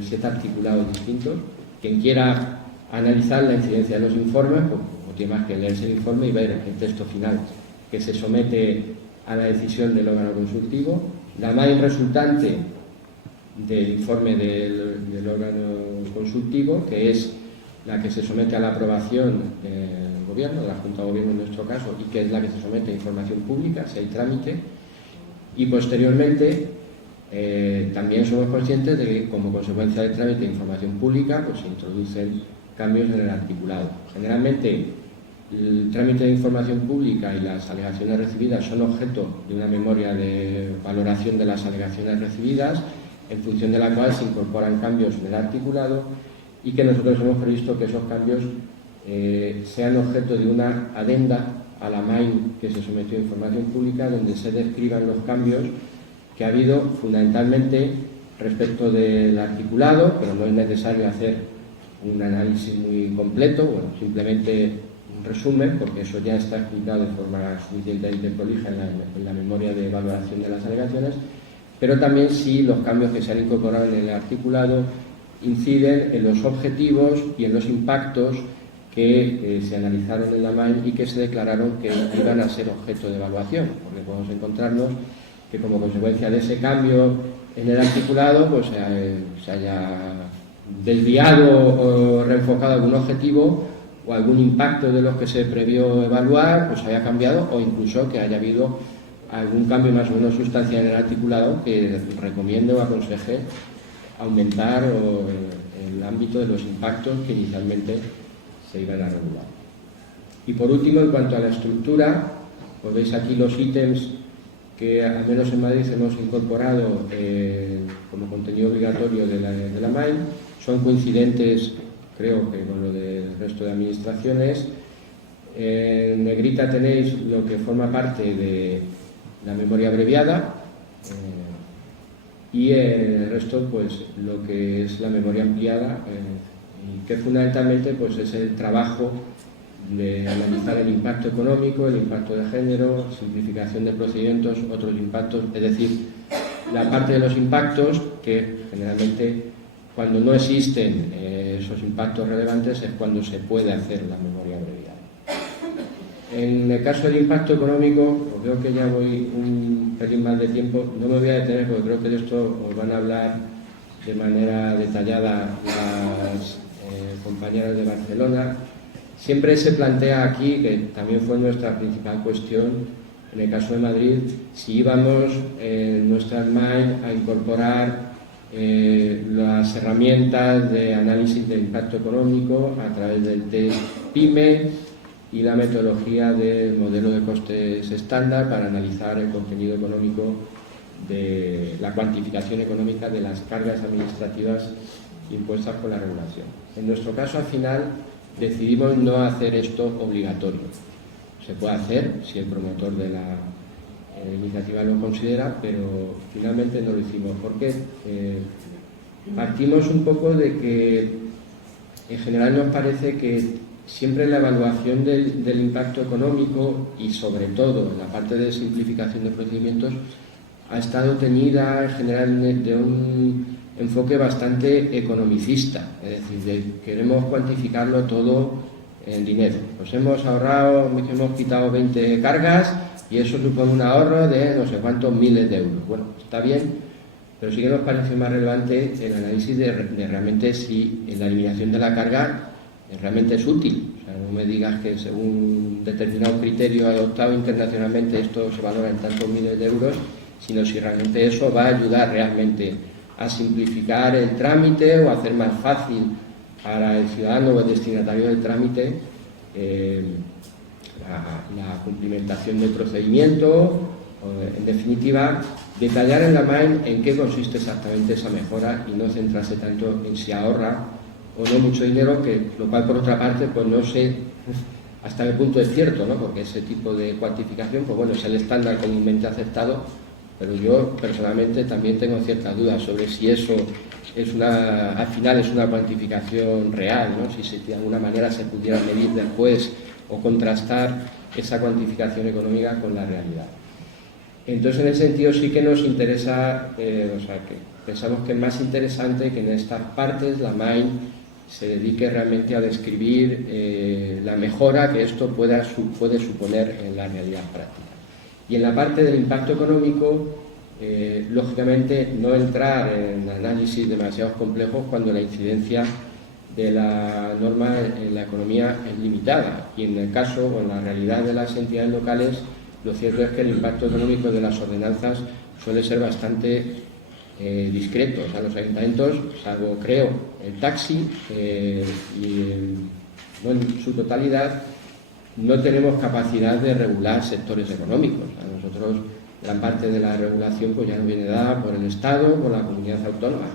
7 articulados distintos. Quien quiera analizar la incidencia de los informes, pues no tiene más que leerse el informe y ver el texto final que se somete a la decisión del órgano consultivo. La MAIN resultante del informe del órgano consultivo, que es la que se somete a la aprobación del Gobierno, de la Junta de Gobierno en nuestro caso, y que es la que se somete a información pública, si hay trámite. Y posteriormente también somos conscientes de que como consecuencia del trámite de información pública pues se introducen cambios en el articulado. Generalmente el trámite de información pública y las alegaciones recibidas son objeto de una memoria de valoración de las alegaciones recibidas, en función de la cual se incorporan cambios en el articulado, y que nosotros hemos previsto que esos cambios sean objeto de una adenda a la MAIN que se sometió a información pública, donde se describan los cambios que ha habido fundamentalmente respecto del articulado, pero no es necesario hacer un análisis muy completo, bueno, simplemente un resumen, porque eso ya está explicado de forma suficientemente prolija en la memoria de valoración de las alegaciones, pero también si los cambios que se han incorporado en el articulado inciden en los objetivos y en los impactos que se analizaron en la MAIN y que se declararon que iban a ser objeto de evaluación, porque podemos encontrarnos que como consecuencia de ese cambio en el articulado pues se haya desviado o reenfocado algún objetivo, o algún impacto de los que se previó evaluar pues haya cambiado, o incluso que haya habido algún cambio más o menos sustancial en el articulado que recomiende o aconseje aumentar el ámbito de los impactos que inicialmente se iban a regular. Y por último, en cuanto a la estructura, pues veis aquí los ítems que al menos en Madrid hemos incorporado como contenido obligatorio de la MAI, son coincidentes, creo que con lo del resto de administraciones. En negrita tenéis lo que forma parte de la memoria abreviada y el resto pues lo que es la memoria ampliada, y que fundamentalmente pues es el trabajo de analizar el impacto económico, el impacto de género, simplificación de procedimientos, otros impactos, es decir, la parte de los impactos que generalmente cuando no existen esos impactos relevantes es cuando se puede hacer la memoria abreviada. En el caso del impacto económico, pues veo que ya voy un pelín más de tiempo, no me voy a detener porque creo que de esto os van a hablar de manera detallada las compañeras de Barcelona. Siempre se plantea aquí, que también fue nuestra principal cuestión, en el caso de Madrid, si íbamos en nuestras MAI a incorporar las herramientas de análisis de impacto económico a través del test PYME y la metodología del modelo de costes estándar para analizar el contenido económico de la cuantificación económica de las cargas administrativas impuestas por la regulación. En nuestro caso, al final, decidimos no hacer esto obligatorio. Se puede hacer si el promotor de la iniciativa lo considera, pero finalmente no lo hicimos porque partimos un poco de que en general nos parece que siempre la evaluación del impacto económico y sobre todo la parte de simplificación de procedimientos ha estado teñida en general de un enfoque bastante economicista, es decir, queremos cuantificarlo todo en dinero. Pues hemos ahorrado, hemos quitado 20 cargas y eso supone un ahorro de no sé cuántos miles de euros. Bueno, está bien, pero sí que nos parece más relevante el análisis de realmente si la eliminación de la carga realmente es útil. O sea, no me digas que según un determinado criterio adoptado internacionalmente esto se valora en tantos miles de euros, sino si realmente eso va a ayudar realmente a simplificar el trámite o a hacer más fácil para el ciudadano o el destinatario del trámite la cumplimentación del procedimiento, o, en definitiva, detallar en la MAI en qué consiste exactamente esa mejora y no centrarse tanto en si ahorra o no mucho dinero, que lo cual por otra parte pues no sé hasta qué punto es cierto, ¿no? Porque ese tipo de cuantificación pues bueno, es el estándar comúnmente aceptado, pero yo personalmente también tengo ciertas dudas sobre si eso es al final es una cuantificación real, ¿no? Si de alguna manera se pudiera medir después o contrastar esa cuantificación económica con la realidad. Entonces, en ese sentido sí que nos interesa, o sea, que pensamos que es más interesante que en estas partes la MAI se dedique realmente a describir la mejora que esto puede suponer en la realidad práctica. Y en la parte del impacto económico, lógicamente no entrar en análisis demasiado complejos cuando la incidencia de la norma en la economía es limitada, y en el caso o en la realidad de las entidades locales lo cierto es que el impacto económico de las ordenanzas suele ser bastante discreto. O sea, los ayuntamientos, salvo creo el taxi no en su totalidad, no tenemos capacidad de regular sectores económicos. O sea, nosotros gran parte de la regulación pues ya nos viene dada por el Estado, por la comunidad autónoma.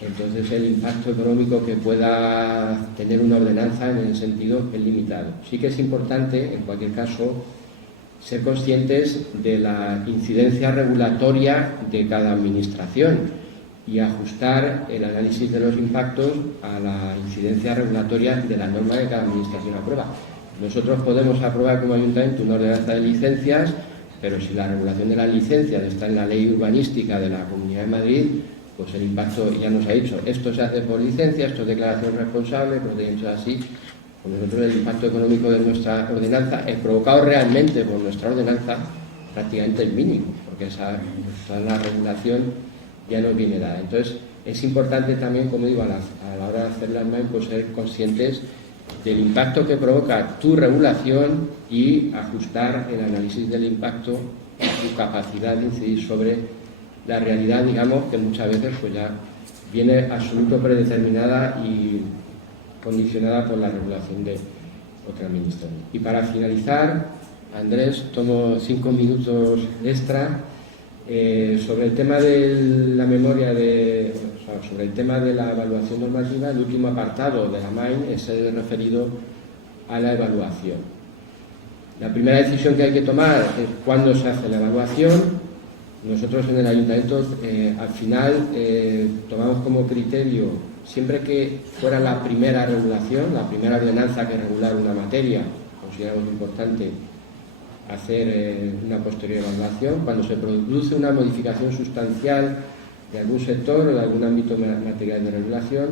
Entonces el impacto económico que pueda tener una ordenanza en ese sentido es limitado. Sí que es importante, en cualquier caso, ser conscientes de la incidencia regulatoria de cada administración y ajustar el análisis de los impactos a la incidencia regulatoria de la norma que cada administración aprueba. Nosotros podemos aprobar como ayuntamiento una ordenanza de licencias, pero si la regulación de las licencias está en la ley urbanística de la Comunidad de Madrid, pues el impacto ya nos ha dicho, esto se hace por licencia, esto es declaración responsable, procedimientos así. Pues nosotros el impacto económico de nuestra ordenanza, el provocado realmente por nuestra ordenanza, prácticamente es mínimo, porque toda la regulación ya nos viene dada. Entonces es importante también, como digo, a la hora de hacer las MAI, pues ser conscientes del impacto que provoca tu regulación y ajustar el análisis del impacto a tu capacidad de incidir sobre la realidad, digamos, que muchas veces pues ya viene absoluto predeterminada y condicionada por la regulación de otra administración. Y para finalizar, Andrés, tomo 5 minutos extra sobre el tema de la memoria sobre el tema de la evaluación normativa. El último apartado de la MAIN es el referido a la evaluación. La primera decisión que hay que tomar es cuándo se hace la evaluación. Nosotros en el Ayuntamiento al final tomamos como criterio, siempre que fuera la primera regulación, la primera ordenanza que regular una materia, consideramos importante hacer una posterior evaluación. Cuando se produce una modificación sustancial de algún sector o de algún ámbito material de regulación,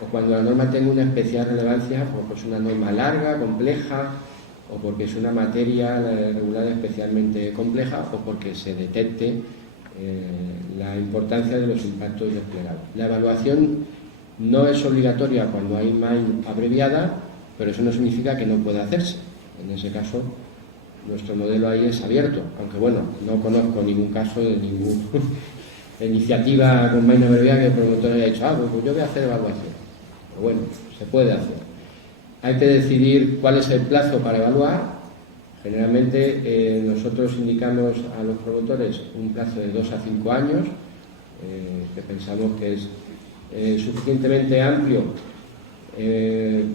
o cuando la norma tenga una especial relevancia, porque es una norma larga, compleja, o porque es una materia regulada especialmente compleja, o porque se detecte la importancia de los impactos desplegados. La evaluación no es obligatoria cuando hay MAIN abreviada, pero eso no significa que no pueda hacerse. En ese caso, nuestro modelo ahí es abierto, aunque bueno, no conozco ningún caso de ninguna iniciativa con MAIN abreviada que el promotor haya dicho, pues yo voy a hacer evaluación. Pero bueno, se puede hacer. Hay que decidir cuál es el plazo para evaluar. Generalmente nosotros indicamos a los promotores un plazo de 2 a 5 años, que pensamos que es suficientemente amplio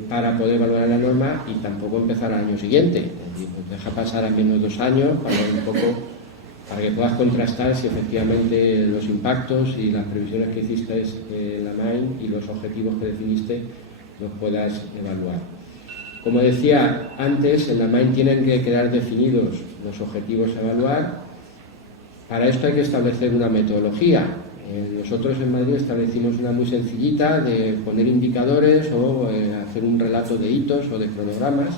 para poder evaluar la norma y tampoco empezar al año siguiente. Es decir, pues deja pasar al menos 2 años para que puedas contrastar si efectivamente los impactos y las previsiones que hiciste en la MAIN y los objetivos que definiste los puedas evaluar. Como decía antes, en la MAIN tienen que quedar definidos los objetivos a evaluar. Para esto hay que establecer una metodología. Nosotros en Madrid establecimos una muy sencillita de poner indicadores o hacer un relato de hitos o de cronogramas,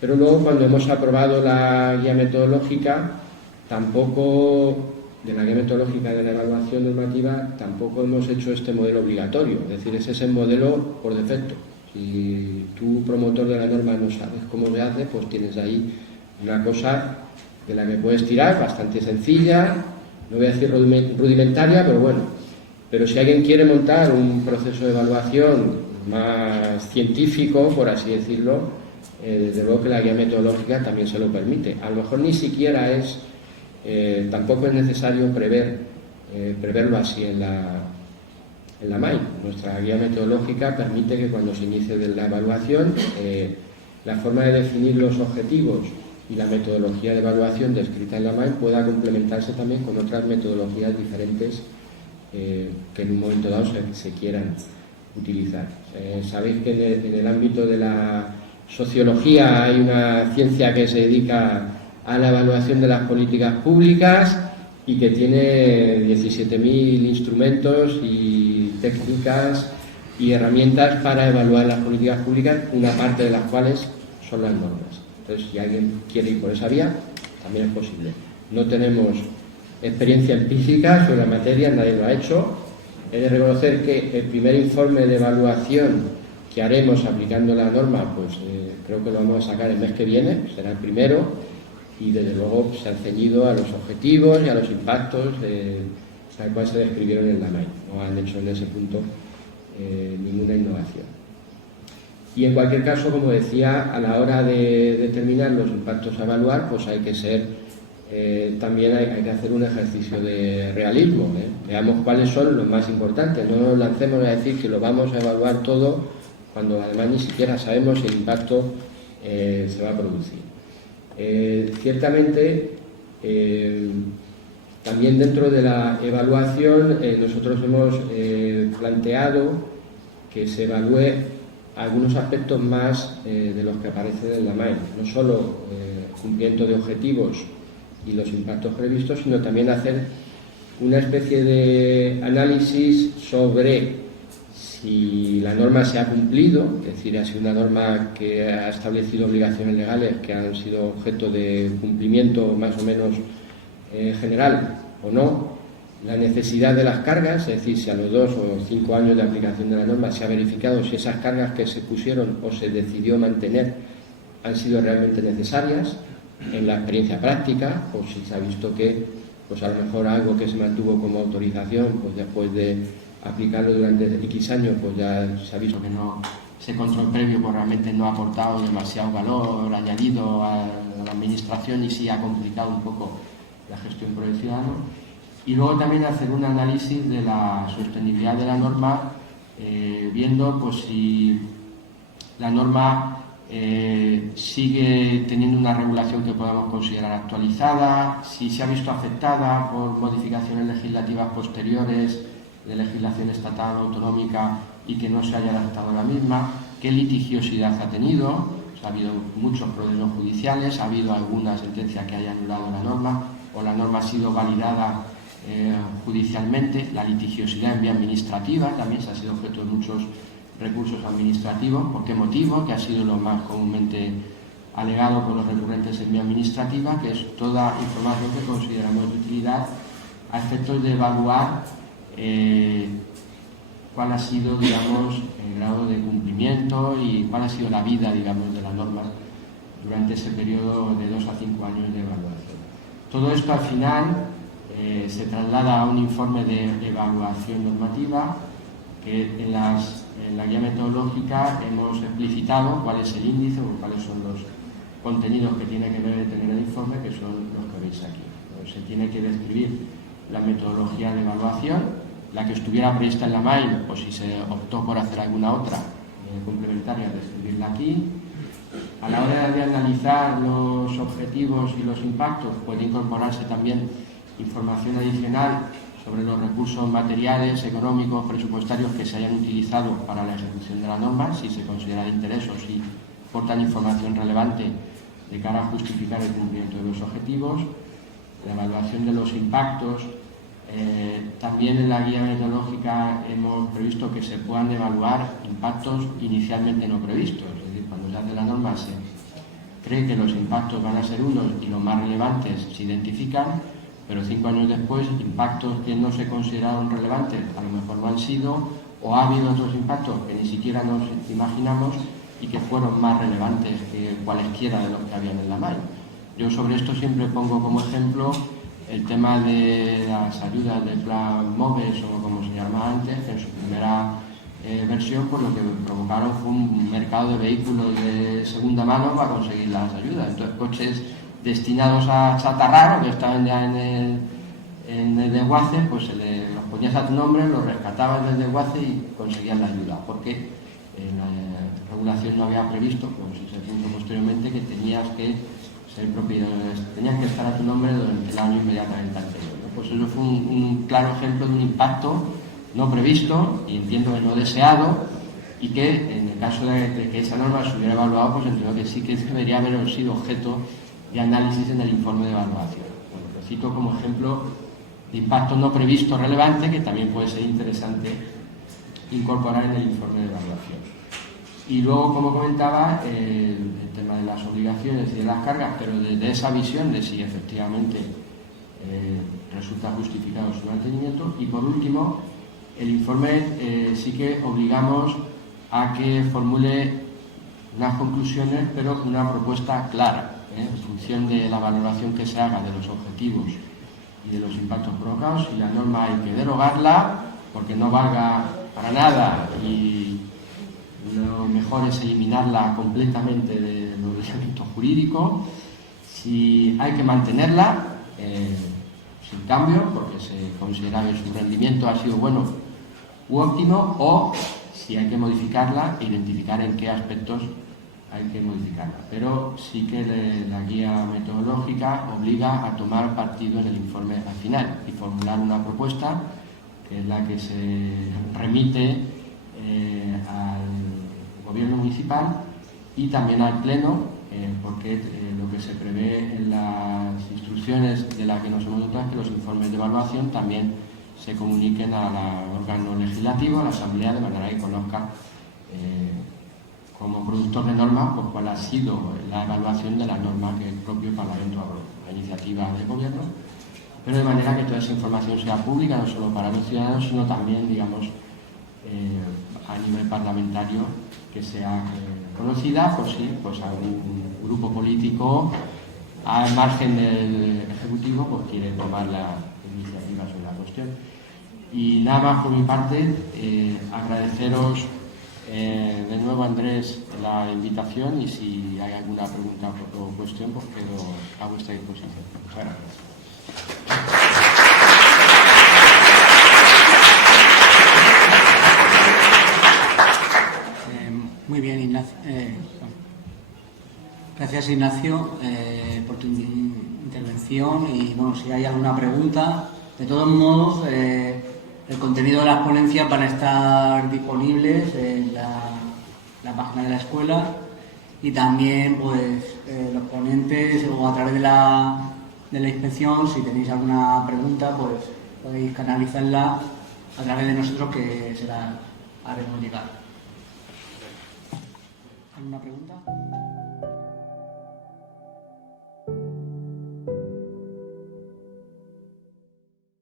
pero luego cuando hemos aprobado la guía metodológica, de la guía metodológica de la evaluación normativa, tampoco hemos hecho este modelo obligatorio, es decir, ese es el modelo por defecto. Si tú, promotor de la norma, no sabes cómo se hace, pues tienes ahí una cosa de la que puedes tirar, bastante sencilla, no voy a decir rudimentaria, pero bueno. Pero si alguien quiere montar un proceso de evaluación más científico, por así decirlo, desde luego que la guía metodológica también se lo permite. A lo mejor ni siquiera tampoco es necesario preverlo así en la MAIN. Nuestra guía metodológica permite que cuando se inicie la evaluación, la forma de definir los objetivos y la metodología de evaluación descrita en la MAIN pueda complementarse también con otras metodologías diferentes que en un momento dado se quieran utilizar. Sabéis que en el ámbito de la sociología hay una ciencia que se dedica a la evaluación de las políticas públicas y que tiene 17.000 instrumentos y técnicas y herramientas para evaluar las políticas públicas, una parte de las cuales son las normas. Entonces, si alguien quiere ir por esa vía, también es posible. No tenemos experiencia empírica sobre la materia, nadie lo ha hecho. He de reconocer que el primer informe de evaluación que haremos aplicando la norma, pues creo que lo vamos a sacar el mes que viene, será el primero, y desde luego se han ceñido a los objetivos y a los impactos tal cual se describieron en la MAIN. No han hecho en ese punto ninguna innovación. Y en cualquier caso, como decía, a la hora de determinar los impactos a evaluar, pues hay que ser, también hay que hacer un ejercicio de realismo. Veamos cuáles son los más importantes. No nos lancemos a decir que lo vamos a evaluar todo cuando además ni siquiera sabemos si el impacto se va a producir. Ciertamente, también dentro de la evaluación nosotros hemos planteado que se evalúe algunos aspectos más de los que aparecen en la MAIN, no solo cumplimiento de objetivos y los impactos previstos, sino también hacer una especie de análisis sobre si la norma se ha cumplido, es decir, ha sido una norma que ha establecido obligaciones legales que han sido objeto de cumplimiento más o menos general o no, la necesidad de las cargas, es decir, si a los 2 o 5 años de aplicación de la norma se ha verificado si esas cargas que se pusieron o se decidió mantener han sido realmente necesarias en la experiencia práctica, o si se ha visto que pues a lo mejor algo que se mantuvo como autorización, pues después de aplicarlo durante X años, pues ya se ha visto que no, ese control previo pues realmente no ha aportado demasiado valor añadido a la administración y sí ha complicado un poco la gestión por el ciudadano. Y luego también hacer un análisis de la sostenibilidad de la norma, viendo pues si la norma sigue teniendo una regulación que podamos considerar actualizada, si se ha visto afectada por modificaciones legislativas posteriores de legislación estatal o autonómica y que no se haya adaptado a la misma, qué litigiosidad ha tenido. Ha habido muchos procesos judiciales, ha habido alguna sentencia que haya anulado la norma o la norma ha sido validada judicialmente, la litigiosidad en vía administrativa también se ha sido objeto de muchos recursos administrativos. ¿Por qué motivo? Que ha sido lo más comúnmente alegado por los recurrentes en vía administrativa, que es toda información que consideramos de utilidad a efectos de evaluar cuál ha sido, digamos, el grado de cumplimiento y cuál ha sido la vida, digamos, de las normas durante ese periodo de 2 a 5 años de evaluación. Todo esto al final se traslada a un informe de evaluación normativa que en la guía metodológica hemos explicitado cuál es el índice o cuáles son los contenidos que tiene que tener el informe, que son los que veis aquí. Se tiene que describir la metodología de evaluación, la que estuviera prevista en la MAIN, o si se optó por hacer alguna otra complementaria, describirla aquí. A la hora de analizar los objetivos y los impactos, puede incorporarse también información adicional sobre los recursos materiales, económicos, presupuestarios que se hayan utilizado para la ejecución de la norma, si se considera de interés o si aportan información relevante de cara a justificar el cumplimiento de los objetivos. La evaluación de los impactos. También en la guía metodológica hemos previsto que se puedan evaluar impactos inicialmente no previstos, es decir, cuando se hace la norma se cree que los impactos van a ser unos y los más relevantes se identifican, pero 5 años después impactos que no se consideraron relevantes a lo mejor no han sido, o ha habido otros impactos que ni siquiera nos imaginamos y que fueron más relevantes que cualesquiera de los que habían en la MAIN. Yo sobre esto siempre pongo como ejemplo el tema de las ayudas del plan MOVES, o como se llamaba antes, que en su primera versión pues lo que provocaron fue un mercado de vehículos de segunda mano para conseguir las ayudas. Entonces, coches destinados a chatarrar o que estaban ya en el desguace, pues los ponías a tu nombre, los rescatabas del desguace y conseguías la ayuda, porque la regulación no había previsto, como si se puso posteriormente, que tenías que ser propiedades, tenían que estar a tu nombre durante el año inmediatamente anterior, ¿no? Pues eso fue un claro ejemplo de un impacto no previsto y entiendo que no deseado, y que en el caso de que esa norma se hubiera evaluado, pues entiendo que sí que debería haber sido objeto de análisis en el informe de evaluación. Bueno, lo cito como ejemplo de impacto no previsto relevante, que también puede ser interesante incorporar en el informe de evaluación. Y luego, como comentaba, el tema de las obligaciones y de las cargas, pero desde esa visión de si efectivamente resulta justificado su mantenimiento. Y por último, el informe sí que obligamos a que formule unas conclusiones, pero con una propuesta clara, en función de la valoración que se haga de los objetivos y de los impactos provocados. Si la norma hay que derogarla porque no valga para nada y lo mejor es eliminarla completamente del ordenamiento jurídico. Si hay que mantenerla sin cambio porque se considera que su rendimiento ha sido bueno u óptimo, o si hay que modificarla e identificar en qué aspectos hay que modificarla. Pero sí que la guía metodológica obliga a tomar partido en el informe al final y formular una propuesta, que es la que se remite al gobierno municipal y también al pleno, porque lo que se prevé en las instrucciones de las que nos hemos dotado es que los informes de evaluación también se comuniquen al órgano legislativo, a la Asamblea, de manera que conozca como productor de normas pues cuál ha sido la evaluación de la norma que el propio Parlamento aprobó. La iniciativa del Gobierno pero de manera que toda esa información sea pública, no solo para los ciudadanos, sino también, digamos, a nivel parlamentario, que sea conocida, por si pues algún grupo político al margen del Ejecutivo pues quiere tomar la iniciativa sobre la cuestión. Y nada más por mi parte, agradeceros de nuevo, Andrés, la invitación, y si hay alguna pregunta o cuestión, pues quedo a vuestra disposición. Muchas gracias. Muy bien, Ignacio. Gracias, Ignacio, por tu intervención. Y bueno, si hay alguna pregunta, de todos modos, el contenido de las ponencias van a estar disponibles en la página de la escuela, y también pues los ponentes, o a través de la inspección, si tenéis alguna pregunta, pues podéis canalizarla a través de nosotros, que se la haremos llegar. ¿Alguna pregunta?